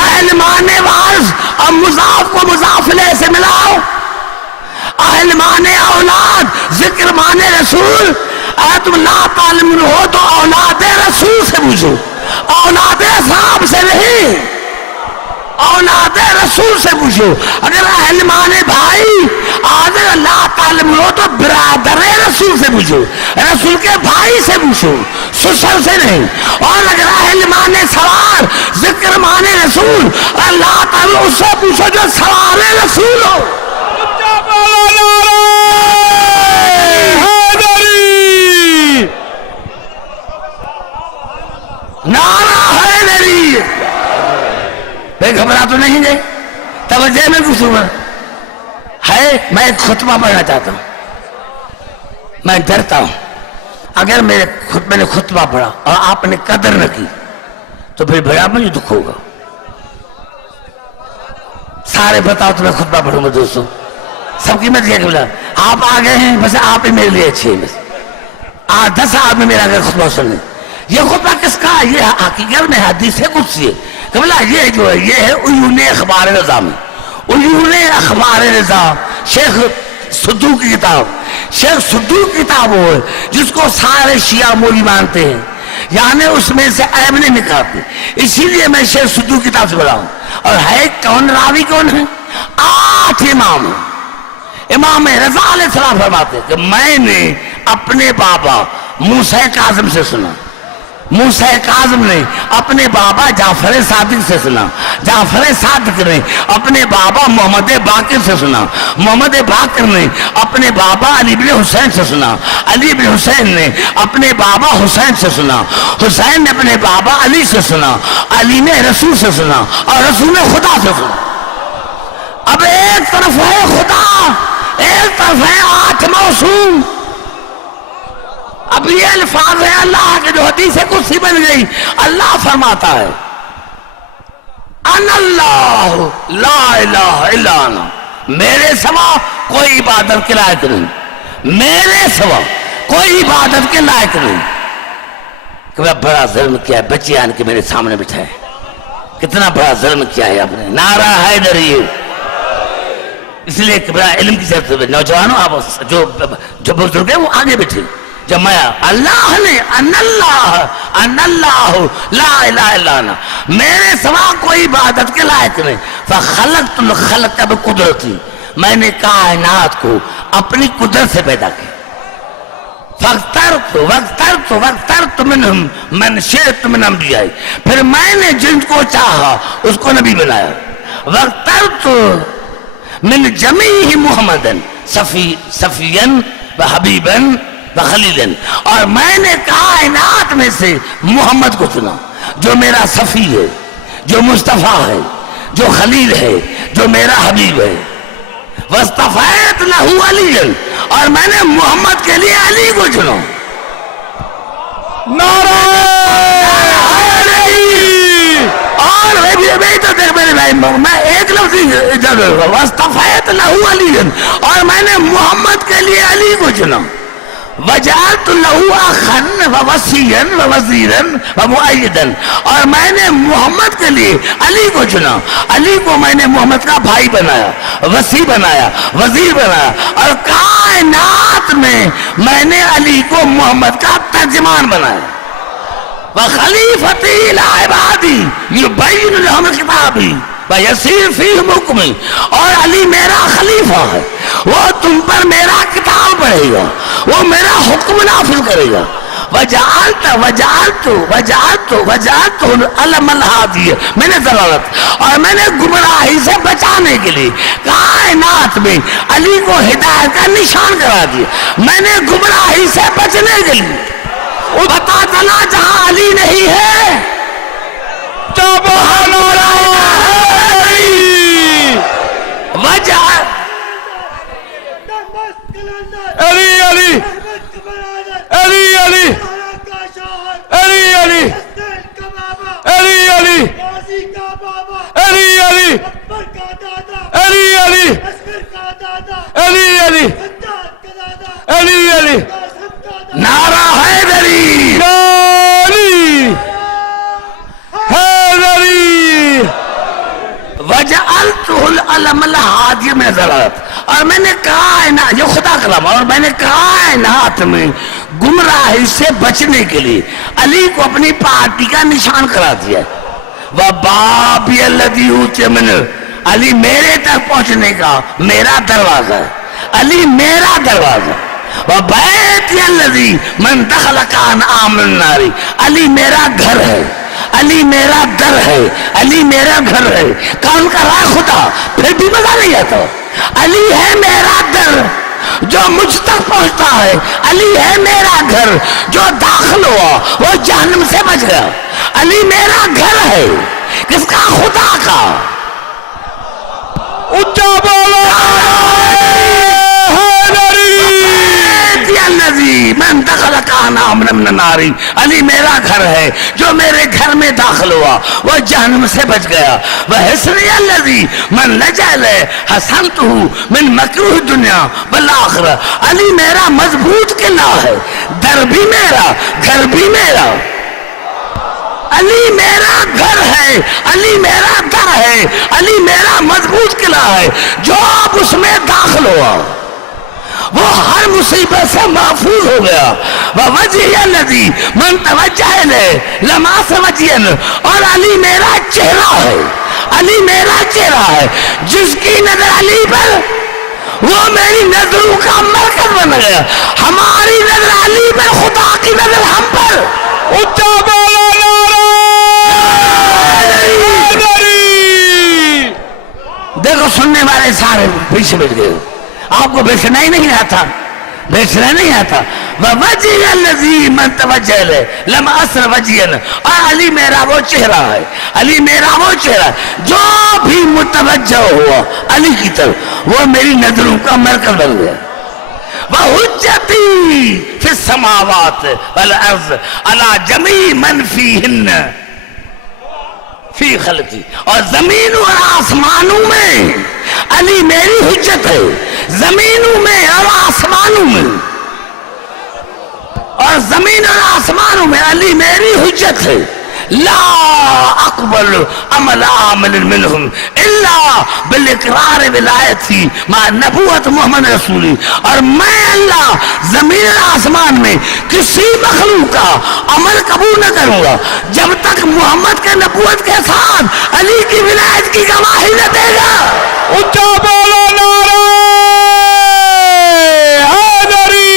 اہل مانے وارث. اب مضاف کو مضاف الیہ سے ملاؤ. اہل مانے اولاد, ذکر مانے رسول. اگر تم لا تعلم ہو تو اولاد رسول سے پوچھو, اولاد صاحب سے نہیں, اولاد رسول سے پوچھو. اگر اہل مانے بھائی اگر لا تعلم ہو تو برادر رسول سے پوچھو, رسول کے بھائی سے پوچھو, سسر سے نہیں. اور اگر اہل مانے سوار, ذکر مانے رسول, اللہ تعالیٰ اس سے پوچھو جو سوار رسول ہو. نعرہ حیدری. بے گھبرا تو نہیں گئے, توجہ میں کچھ ہوا ہے. میں ایک خطبہ پڑھنا چاہتا ہوں. میں ڈرتا ہوں اگر میں نے خطبہ پڑھا اور آپ نے قدر نہ کی تو پھر بڑا مجھے دکھ ہوگا. سارے بتاؤ تو میں خطبہ پڑھوں گا دوستوں, سب کی مت کیا کہ بلا آپ آ گئے ہیں بس آپ ہی میرے لیے اچھے ہیں. 10 آدمی میرا اگر خطبہ سننے. یہ خطبہ کس کا ہے؟ یہ حقیقت میں حدیث قدسی ہے کہ بلا یہ جو ہے یہ ہے عیون اخبار نظام. عیون اخبار رضا شیخ صدوق کی کتاب، شیخ صدوق کی کتاب وہ ہے جس کو سارے شیعہ مولی مانتے ہیں، یعنی اس میں سے عیب نہیں نکالتے، اسی لیے میں شیخ صدوق کی کتاب سے بڑھا ہوں۔ اور ہے کون راوی کون ہے؟ 8 امام ہیں۔ امام رضا علیہ السلام فرماتے ہیں کہ میں نے اپنے بابا موسیٰ کاظم سے سنا، موسیٰ کاظم نے اپنے بابا جعفر صادق سے سنا، جعفر صادق نے اپنے بابا محمد باقر سے سنا، محمد باقر نے اپنے بابا علی بن حسین سے سنا، علی بن حسین نے اپنے بابا حسین سے سنا، حسین نے اپنے بابا علی سے سنا، علی نے رسول سے سنا، اور رسول نے خدا سے سنا۔ اب ایک طرف ہے خدا، ایک طرف ہے 8 معصوم۔ اب یہ الفاظ ہے اللہ کے جو حدیث قدسی بن گئی، اللہ فرماتا ہے انا اللہ لا الہ الا انا، میرے سوا کوئی عبادت کے لائق نہیں، میرے سوا کوئی عبادت کے لائق نہیں۔ کہ بڑا ظلم کیا ہے، بچے آن کے میرے سامنے بٹھائے، کتنا بڑا ظلم کیا ہے آپ نے۔ نعرہ حیدری، اس لیے کہ بڑا علم کی ضرورت ہے۔ نوجوانوں آپ جو بزرگ ہیں وہ آگے بیٹھے، جب میں اللہ نے ان اللہ لا الہ الا انا، میرے سوا کوئی عبادت کے لائق نہیں، فخلقت الخلق بقدرتی، میں نے کائنات کو اپنی قدرت سے پیدا کیا، فاخترت منہم من شئت من انبیاء، پھر میں نے جن کو چاہا اس کو نبی بنایا، واخترت من جمیع محمدن صفیاً وحبیباً وخلیلاً، اور میں نے کائنات میں سے محمد کو چنا جو میرا صفی ہے، جو مصطفیٰ ہے، جو خلیل ہے، جو میرا حبیب ہے، واصطفیت لہ علیٰ، اور میں نے محمد کے لیے علی کو چنا۔ نعرہ اور میں تو دیکھ میرے بھائی، میں ایک لفظ واصطفیت لہ علیٰ، اور میں نے محمد کے لیے علی کو چنا، وجعلت لہ اخا ووصیا ووزیرا ومؤیدا، اور میں نے محمد کے لیے علی کو چنا، علی کو میں نے محمد کا بھائی بنایا، وصی بنایا، وزیر بنایا، اور کائنات میں نے علی کو محمد کا ترجمان بنایا۔ وخلیفتی الی عبادی یبین لہم کتابی ویسیر فیہم حکمی، اور علی میرا خلیفہ ہے، وہ تم پر میرا کتاب پڑھے گا، وہ میرا حکم نافذ کرے گا۔ وجعلت علم الہادی، میں نے ضرورت اور میں نے گمراہی سے بچانے کے لیے کائنات میں علی کو ہدایت کا نشان کرا دیا، میں نے گمراہی سے بچنے کے لیے پتا چلا جہاں علی نہیں ہے سبحان اللہ، وجہ علی علی علی علی علی علی علی علی علی علی علی علی علی علی علی علی نعرہ حیدری، علی حیدری، وجعلتہ العلم الہادی من ضلالت، اور میں نے کائنات، یہ خدا کلام، اور میں نے کائنات میں گمراہی سے بچنے کے لیے علی کو اپنی پارٹی کا نشان کرا دیا۔ وَبَابِيَ الَّذِي أُوتِيَ مِنْهُ، علی میرے تک پہنچنے کا میرا دروازہ ہے، علی میرا دروازہ۔ وَبَيْتِيَ الَّذِي مَنْ دَخَلَ كَانَ آمِنَ النَّارِ، علی میرا گھر ہے، علی میرا در ہے، علی میرا گھر ہے۔ کون کر رہا ہے؟ خدا، پھر بھی مزہ نہیں آتا۔ علی ہے میرا در جو مجھ تک پہنچتا ہے، علی ہے میرا گھر جو داخل ہوا وہ جہنم سے بچ گیا۔ علی میرا گھر ہے، کس کا؟ خدا کا۔ اچھا بولو من دخل کان آمن من النار، علی میرا گھر ہے جو میرے گھر میں داخل ہوا وہ جہنم سے بچ گیا۔ وحسنی الذی من لجأ الیہ حسنتہ من مکروہ الدنیا والآخرہ، علی میرا مضبوط قلعہ ہے، در بھی میرا، گھر بھی میرا۔ علی میرا گھر ہے، علی میرا در ہے، علی میرا مضبوط قلعہ ہے، جو اب اس میں داخل ہوا وہ ہر مصیبت سے محفوظ ہو گیا۔ وَوَجْهِيَ الَّذِي مَنْ تَوَجَّهَ إِلَيْهِ لَمَاسَ وَجْهًا، اور علی میرا چہرہ ہے، علی میرا چہرہ ہے، جس کی نظر علی پر وہ میری نظروں کا مرکز بن گیا۔ ہماری نظر علی پر، خدا کی نظر ہم پر۔ اچھا بولا نعرہ حیدری۔ دیکھو سننے والے سارے پیچھے بیٹھ گئے، آپ کو بیچنا ہی نہیں آتا، بیچنا نہیں آتا۔ وَوَجْهِيَ الَّذِي مَنْ تَوَجَّهَ إِلَيْهِ لَمْ أَسْرَ وَجْهًا، اور علی میرا وہ چہرہ ہے، علی میرا وہ چہرہ ہے جو بھی متوجہ ہوا علی کی طرف وہ میری نظروں کا مرکز بن گیا۔ وَحُجَّتِي فِي السَّمَاوَاتِ وَالْأَرْضِ عَلَى جَمِيعِ مَنْ فِيهِنَّ فی خلقی، اور زمین اور آسمانوں میں علی میری حجت ہے، زمینوں میں اور آسمانوں میں، اور زمین اور آسمانوں میں علی میری حجت ہے۔ لا اقبل عمل عامل منہم الا بالاقرار ولایتی مع نبوت محمد رسولی، اور میں اللہ زمین اور آسمان میں کسی مخلوق کا عمل قبول نہ کروں گا جب تک محمد کے نبوت کے ساتھ علی کی ولایت کی گواہی نہ دے گا۔ اچھا بولا نعرہ حیدری۔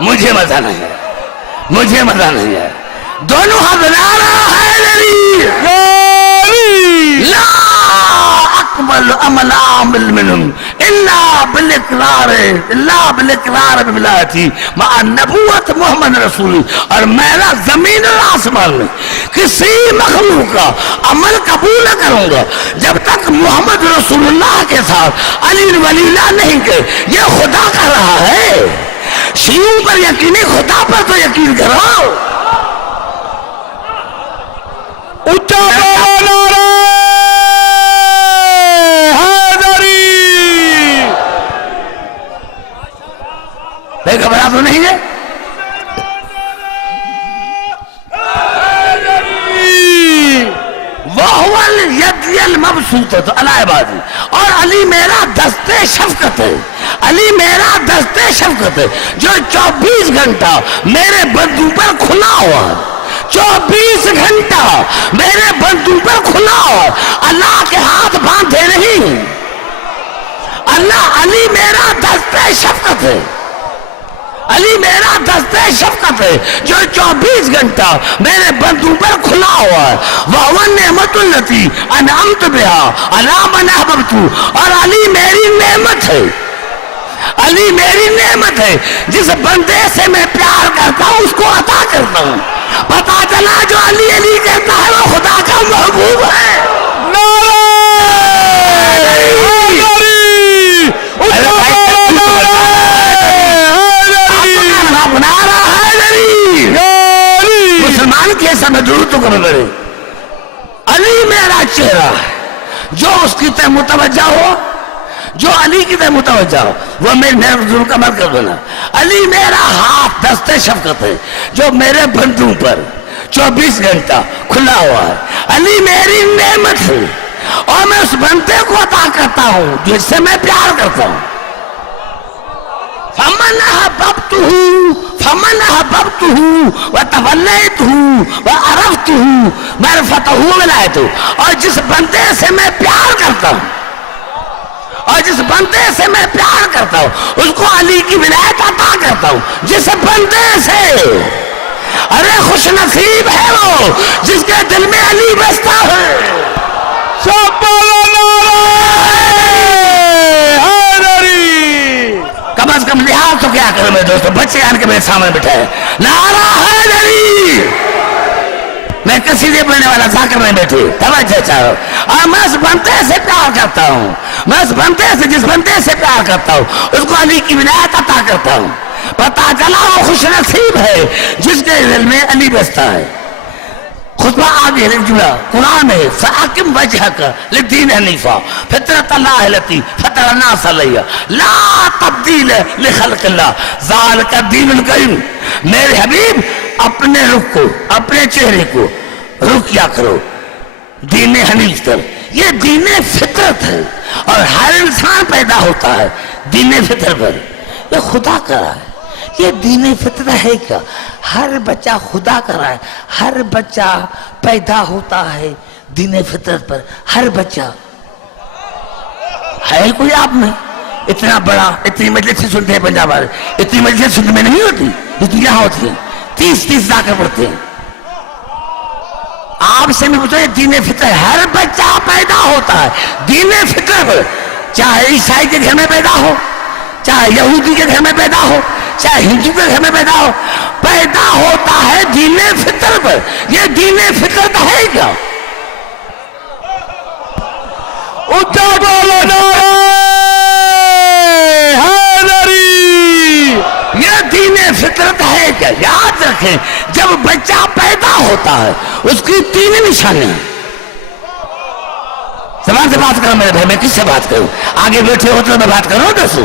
مجھے مزہ نہیں ہے، مجھے مزہ نہیں ہے، دونوں ہاتھ نعرہ حیدری۔ لا اقبل عمل عامل منہم الا بالاقرار بولایتی مع نبوت محمد رسولی، اور میرا زمین اور آسمان میں کسی مخلوق کا عمل قبول نہ کروں گا جب تک محمد رسول اللہ کے ساتھ علی ولی اللہ نہیں کہ یہ خدا کہہ رہا ہے۔ شیعوں پر یقینی، خدا پر تو یقین کرو۔ اچھا بولا نعرہ حیدری۔ بے خبرہ تو نہیں ہے؟ وَهُوَ الْيَدِّ الْمَبْسُوطَةُ عَلَىٰ عِبَادِهِ، اور علی میرا دست شفقت ہے، علی میرا دست شفقت ہے جو 24 گھنٹہ میرے بندوں پر کھلا ہوا ہے، 24 گھنٹہ میرے بندوں پر کھلا ہوا ہے۔ اللہ کے ہاتھ باندھے نہیں، اللہ علی میرا دست شفقت ہے، علی میرا دست شفقت ہے جو 24 گھنٹہ میرے بندوں پر کھلا ہوا ہے۔ وَهُوَ النِّعْمَةُ الَّتِي أَنْعَمْتُ بِهَا عَلَىٰ مَنْ أَحْبَبْتُ، اور علی میری نعمت ہے، علی میری نعمت ہے، جس بندے سے میں پیار کرتا ہوں اس کو عطا کرتا ہوں۔ پتا چلا جو علی علی کہتا ہے وہ خدا کا محبوب ہے۔ مسلمان کے سب ضرورتوں کو بڑھے، علی میرا چہرہ ہے، جو اس کی طرف متوجہ ہو، جو علی کی طرف متوجہ ہو وہ میرے نظروں کا مرکز بنا۔ علی میرا ہاتھ دست شفقت ہے جو میرے بندوں پر 24 گھنٹہ کھلا ہوا ہے۔ علی میری نعمت ہے اور میں اس بندے کو عطا کرتا ہوں جس سے میں پیار کرتا ہوں۔ فَمَنْ أَحْبَبْتُهُ وَتَوَلَّيْتُهُ وَعَرَفْتُهُ مَعْرِفَتَهُ وَلَایَتُهُ، اور جس بندے سے میں پیار کرتا ہوں، اور جس بندے سے میں پیار کرتا ہوں اس کو علی کی ولایت عطا کرتا ہوں۔ جس بندے سے، ارے خوش نصیب ہے وہ جس کے دل میں علی بستا ہے۔ سب بولو نعرہ حیدری۔ کم از کم لحاظ تو کیا کروں میرے دوستوں، بچے آن کے میرے سامنے بٹھائے نعرہ حیدری۔ میں قصیدے پڑھنے والا ذاکر نہیں بیٹھی، توجہ چاہو، اور میں اس بندے سے پیار کرتا ہوں، میں اس بندے سے، جس بندے سے پیار کرتا ہوں اس کو علی کی ولایت عطا کرتا ہوں۔ پتا چلا وہ خوش نصیب ہے جس کے دل میں علی بستا ہے۔ خطبہ آگے جڑا قرآن ہے، فَأَقِمْ وَجْهَكَ لِلدِّينِ حَنِيفًا فِطْرَتَ اللَّهِ الَّتِي فَطَرَ النَّاسَ عَلَيْهَا لَا تَبْدِيلَ لِخَلْقِ اللَّهِ ذَلِكَ الدِّينُ الْقَيِّمُ۔ میرے حبیب اپنے اپنے رخ کو، اپنے چہرے کو رخ کیا کرو دین حنیف طرف. یہ دین فطرت ہے اور ہر انسان پیدا ہوتا ہے دین فطرت پر. یہ خدا کا ہے. یہ دین فطرت ہے کیا؟ ہر بچہ خدا کا ہے. ہر بچہ پیدا ہوتا ہے دین فطرت پر. ہر بچہ ہے. کوئی آپ میں اتنا بڑا، اتنی مجلس سے سنتے ہیں پنجاب والے، اتنی مجلس سننے میں نہیں ہوتی جتنی یہاں ہوتی ہیں. 30 جا کر پڑھتے ہیں. آپ سے میں پوچھو یہ دین فطرت. ہر بچہ پیدا ہوتا ہے دین فطرت پر. چاہے عیسائی کے گھر میں پیدا ہو، چاہے یہودی کے گھر میں پیدا ہو، چاہے ہندو کے گھر میں پیدا ہو، پیدا ہوتا ہے دین فطرت پر. یہ دین فطرت ہے کیا؟ اونچا بولو نعرہ حیدری. یہ دین فطرت ہے کیا؟ یاد رکھیں جب بچہ پیدا ہوتا ہے اس کی 3 نشانیاں. زبان سے بات کرو میرے بھائی. میں کس سے بات کروں؟ آگے بیٹھے ہو تو میں بات کروں دوستو.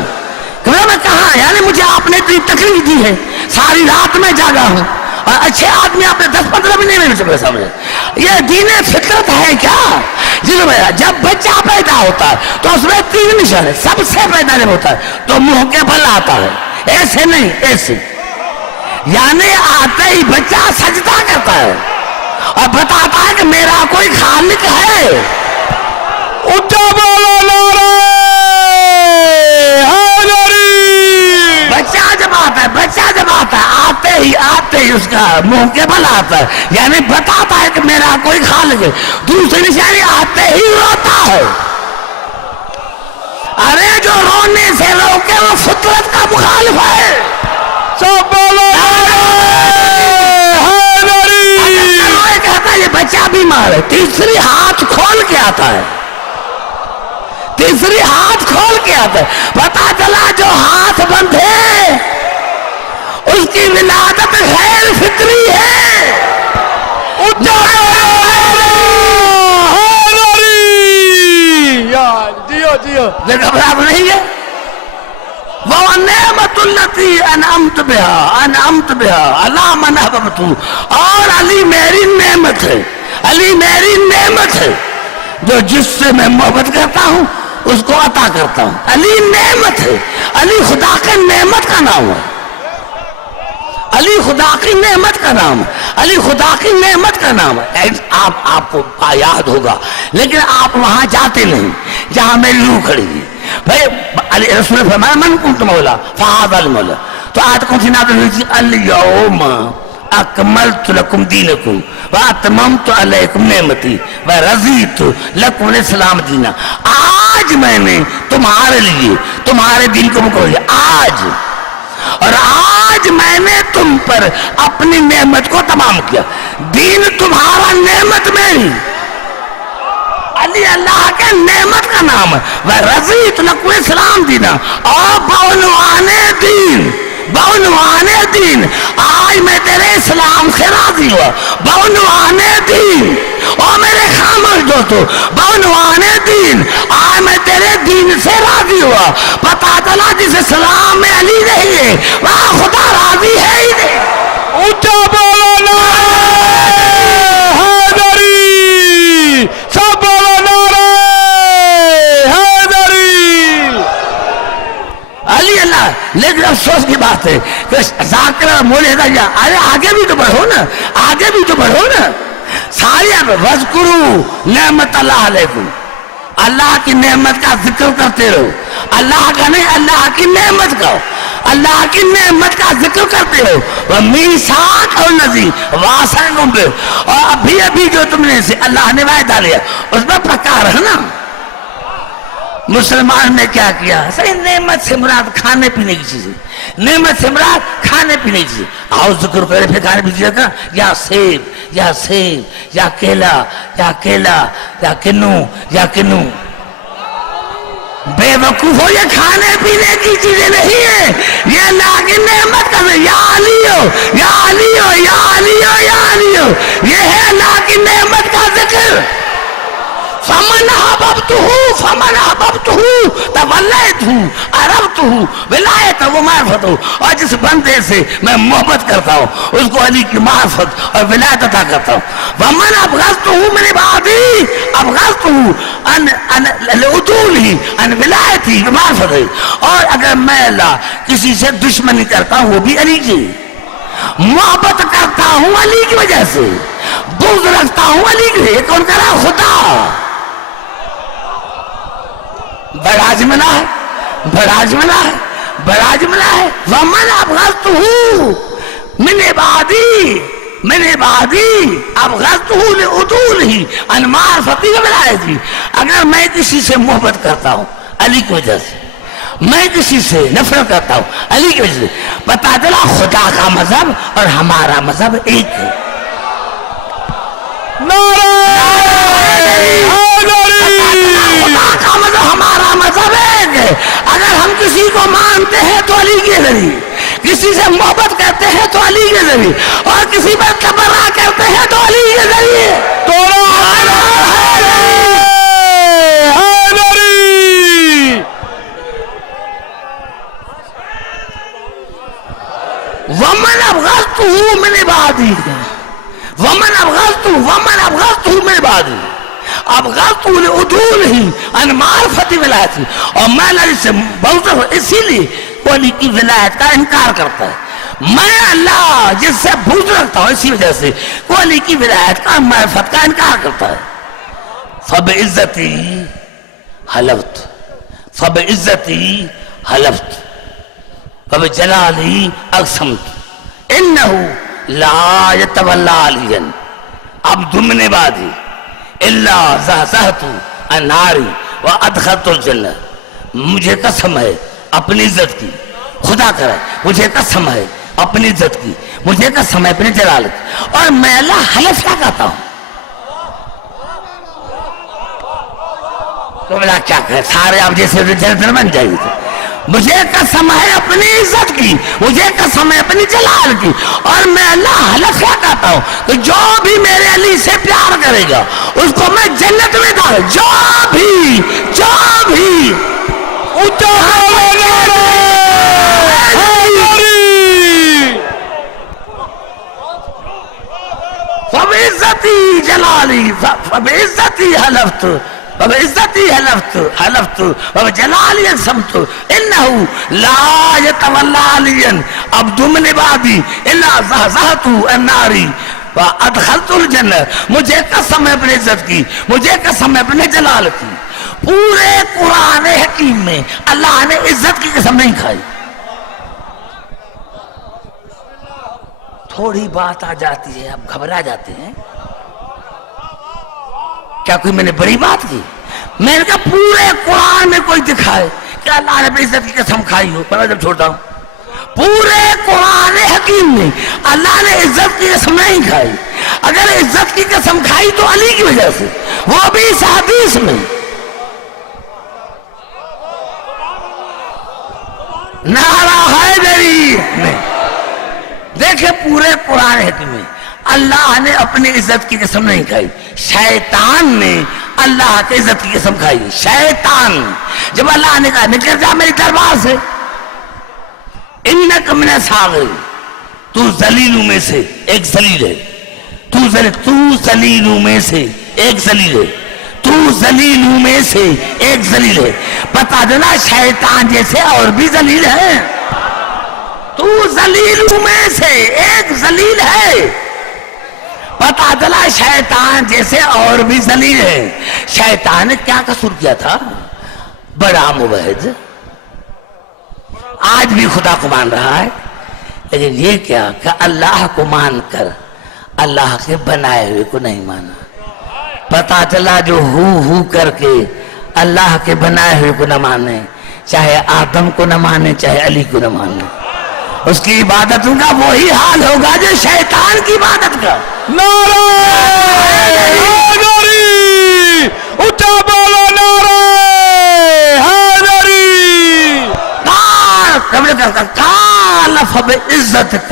میں کہا یعنی مجھے آپ نے اتنی تکلیف دی ہے، ساری رات میں جاگا ہوں اور اچھے آدمی آپ نے 10-15 بھی نہیں مجھے سمجھے. یہ دین فطرت ہے کیا؟ جب بچہ پیدا ہوتا ہے تو اس میں 3 نشان ہے. سب سے پیدا جب ہوتا ہے تو منہ کے بل آتا ہے، ایسے نہیں ایسے. یعنی آتے ہی بچہ سجدہ کرتا ہے اور بتاتا ہے کہ میرا کوئی خالق ہے. اونچا بولو نعرہ حیدری. بچہ جب آتا ہے آتے ہی اس کا منہ کے بل آتا ہے، یعنی بتاتا ہے کہ میرا کوئی خالق ہے. دوسری نشانی آتے ہی روتا ہے. ارے جو رونے سے روکے وہ فطرت کا مخالف ہے. سب بولو حیدری. کہتا ہے یہ بچہ بیمار ہے. تیسری ہاتھ کھول کے آتا ہے، تیسری ہاتھ کھول کے آتا ہے. پتا چلا جو ہاتھ بند ہے اس کی ولادت غیر فطری ہے. اونچا جیو. یہ گھبراہٹ نہیں ہے. وہ نعمت التی انعمت بها علی من احببت. اور علی میری نعمت ہے، علی میری نعمت ہے جو جس سے میں محبت کرتا ہوں اس کو عطا کرتا ہوں. علی نعمت ہے. علی خدا کی نعمت کا نام ہے. علی خدا کی نعمت کا نام ہے. علی خدا کی نعمت کا نام ہے. آپ کو یاد ہوگا لیکن آپ وہاں جاتے نہیں جہاں میری روح کھڑی ہے. بھائی علی رسول نے فرمایا من کنت مولا فہذا المولا. تو آیت کون سی نازل ہوئی تھی؟ الیوم اکملت لکم دینکم واتممت علیکم نعمتی ورضیت لکم الاسلام دینا. آج میں نے تمہارے لیے تمہارے دین کو مکمل کیا. آج، اور آج میں نے تم پر اپنی نعمت کو تمام کیا. دین تمہارا نعمت میری. علی اللہ کے نعمت کا نام ہے. ورضیت لکم الاسلام دینا. اور بعنوان دین، بعنوان دین آج میں تیرے اسلام سے راضی ہوا. بعنوان دین اور میرے خاموش دوستو، بعنوان دین آج میں تیرے دین سے راضی ہوا. پتا چلا جس اسلام میں علی نہیں ہے وہاں خدا راضی ہے ہی نہیں. اونچا بولو نعرہ حیدری. سب بولو نعرہ حیدری. علی اللہ. لیکن افسوس کی بات ہے کہ ذاکرہ مولے دا جا ارے آگے بھی تو بڑھو نا، آگے بھی تو بڑھو نا. ساری وذکروا نعمت اللہ علیکم. اللہ کی نعمت کا ذکر کرتے رہو. اللہ کا نہیں، اللہ کی نعمت کا، اللہ کی نعمت کا ذکر کرتے ہو. ومیثاق الذی واثقکم بہ. اور ابھی جو تم نے سے اللہ نے وعدہ لیا اس میں پکا رہنا. مسلمان نے کیا کیا؟ صحیح نعمت سے مراد کھانے پینے کی چیزیں. نعمت سے مراد کھانے پینے کی چیزیں. آؤ ذکر کرے پھر کھانے پینے کی چیزیں. یا سیب یا سیب یا کیلا یا کیلا یا کنو یا کنو. بے وقوف ہو، یہ کھانے پینے کی چیزیں نہیں ہیں، یہ اللہ کی نعمت کا. یا علیو یا علیو یا علیو یا علیو، یہ ہے اللہ کی نعمت کا ذکر. فمن احببته تولیته عرفته ولایته و معرفته، اور جس بندے سے میں محبت کرتا ہوں اس کو علی کی معرفت اور ولایت عطا کرتا ہوں. ومن ابغضته من عبادی ابغضته عن لعدوله عن ولایتی ومعرفته، اور اگر میں اللہ کسی سے دشمنی کرتا ہوں وہ بھی علی کی، محبت کرتا ہوں علی کی وجہ سے، بغض رکھتا ہوں علی کی، کون کرا؟ خدا. بڑا جملہ ہے، بڑا جملہ ہے، بڑا جملہ ہے. ومن ابغضته من عبادی ابغضته لعدوله عن معرفتی وولایتی، اگر میں کسی سے محبت کرتا ہوں علی کی وجہ سے، میں کسی سے نفرت کرتا ہوں علی کی وجہ سے، پتا چلا خدا کا مذہب اور ہمارا مذہب ایک ہے. خدا کا مذہب ہمارا مذہب ایک ہے. اگر ہم کسی کو مانتے ہیں تو علی کے ذریعے، کسی سے محبت کرتے ہیں تو علی کے ذریعے، اور کسی پر تبرہ کرتے ہیں تو علی کے ذریعے. ومن ابغضته من عبادی ومن ابغضته من عبادی ابغضته لعدوله عن معرفتی ولایتی، اور میں اللہ سے بغض ہوں اسی لیے وہ علی کی ولایت کا انکار کرتا ہے. میں اللہ جس سے بغض رکھتا ہوں اسی وجہ سے وہ علی کی ولایت کا معرفت کا انکار کرتا ہے. فبعزتی حلفت وبجلالی اقسمت انہ لا یتولی علیا عبد من عبادی الا زحزحت النار وادخلت الجنہ. مجھے قسم ہے اپنی عزت کی، خدا کرے مجھے قسم ہے اپنی عزت کی، مجھے قسم ہے اپنے جلال کی، اور میں اللہ حلف کیا کہتا ہوں. تو بلا کیا کہے سارے آپ جیسے جنت بن جائے گی. مجھے قسم ہے اپنی عزت کی، مجھے قسم ہے اپنی جلال کی، اور میں اللہ حلف کیا کہتا ہوں کہ جو بھی میرے علی سے پیار کرے گا اس کو میں جنت میں ڈال. جو بھی فبعزتی جلالی فبعزتی حلفت وبجلالی اقسمت انہ لا یتولی علیا عبد من عبادی الا زحزحت النار وادخلت الجنہ. مجھے قسم ہے اپنی عزت کی، مجھے قسم ہے اپنے جلال کی. پورے قرآن حکیم میں اللہ نے عزت کی قسم نہیں کھائی. تھوڑی بات آ جاتی ہے اب گھبرا جاتے ہیں، کیا کوئی میں نے بڑی بات کی؟ میں نے کہا پورے قرآن میں کوئی دکھائے کہ اللہ نے عزت کی قسم کھائی ہو. پر میں جب چھوٹا ہوں پورے قرآن حکیم میں اللہ نے عزت کی قسم نہیں کھائی. اگر عزت کی قسم کھائی تو علی کی وجہ سے، وہ بھی اس حدیث میں. نعرہ حیدری نہیں. دیکھیں پورے قرآن حکیم میں اللہ نے اپنی عزت کی قسم نہیں کھائی، شیطان نے اللہ کی عزت کی قسم کھائی. شیطان جب اللہ نے کہا نکل جا میری دربار سے، انک من الصاغرین، تو ذلیلوں میں سے ایک ذلیل ہے، تو ذلیلوں میں سے ایک ذلیل ہے، تو ذلیلوں میں سے ایک ذلیل ہے. پتا دینا شیطان جیسے اور بھی ذلیل ہے. تو ذلیلوں میں سے ایک ذلیل ہے. پتا چلا شیطان جیسے اور بھی ذلیل ہے. شیطان نے کیا قصور کیا تھا؟ بڑا موحد، آج بھی خدا کو مان رہا ہے، لیکن یہ کیا کہ اللہ کو مان کر اللہ کے بنائے ہوئے کو نہیں مانا. پتا چلا جو ہو کر کے اللہ کے بنائے ہوئے کو نہ مانے، چاہے آدم کو نہ مانے چاہے علی کو نہ مانے، اس کی عبادتوں کا وہی حال ہوگا جو شیطان کی عبادت کا. نعرہ حیدری، اونچا بولو نعرہ حیدری. قال فبعزتک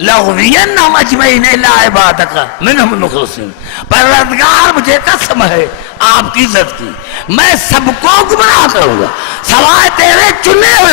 لأغوینہم اجمعین الا عبادک منہم المخلصین. پروردگار مجھے قسم ہے آپ کی عزت کی، میں سب کو گمراہ کروں گا سوائے تیرے چنے ہوئے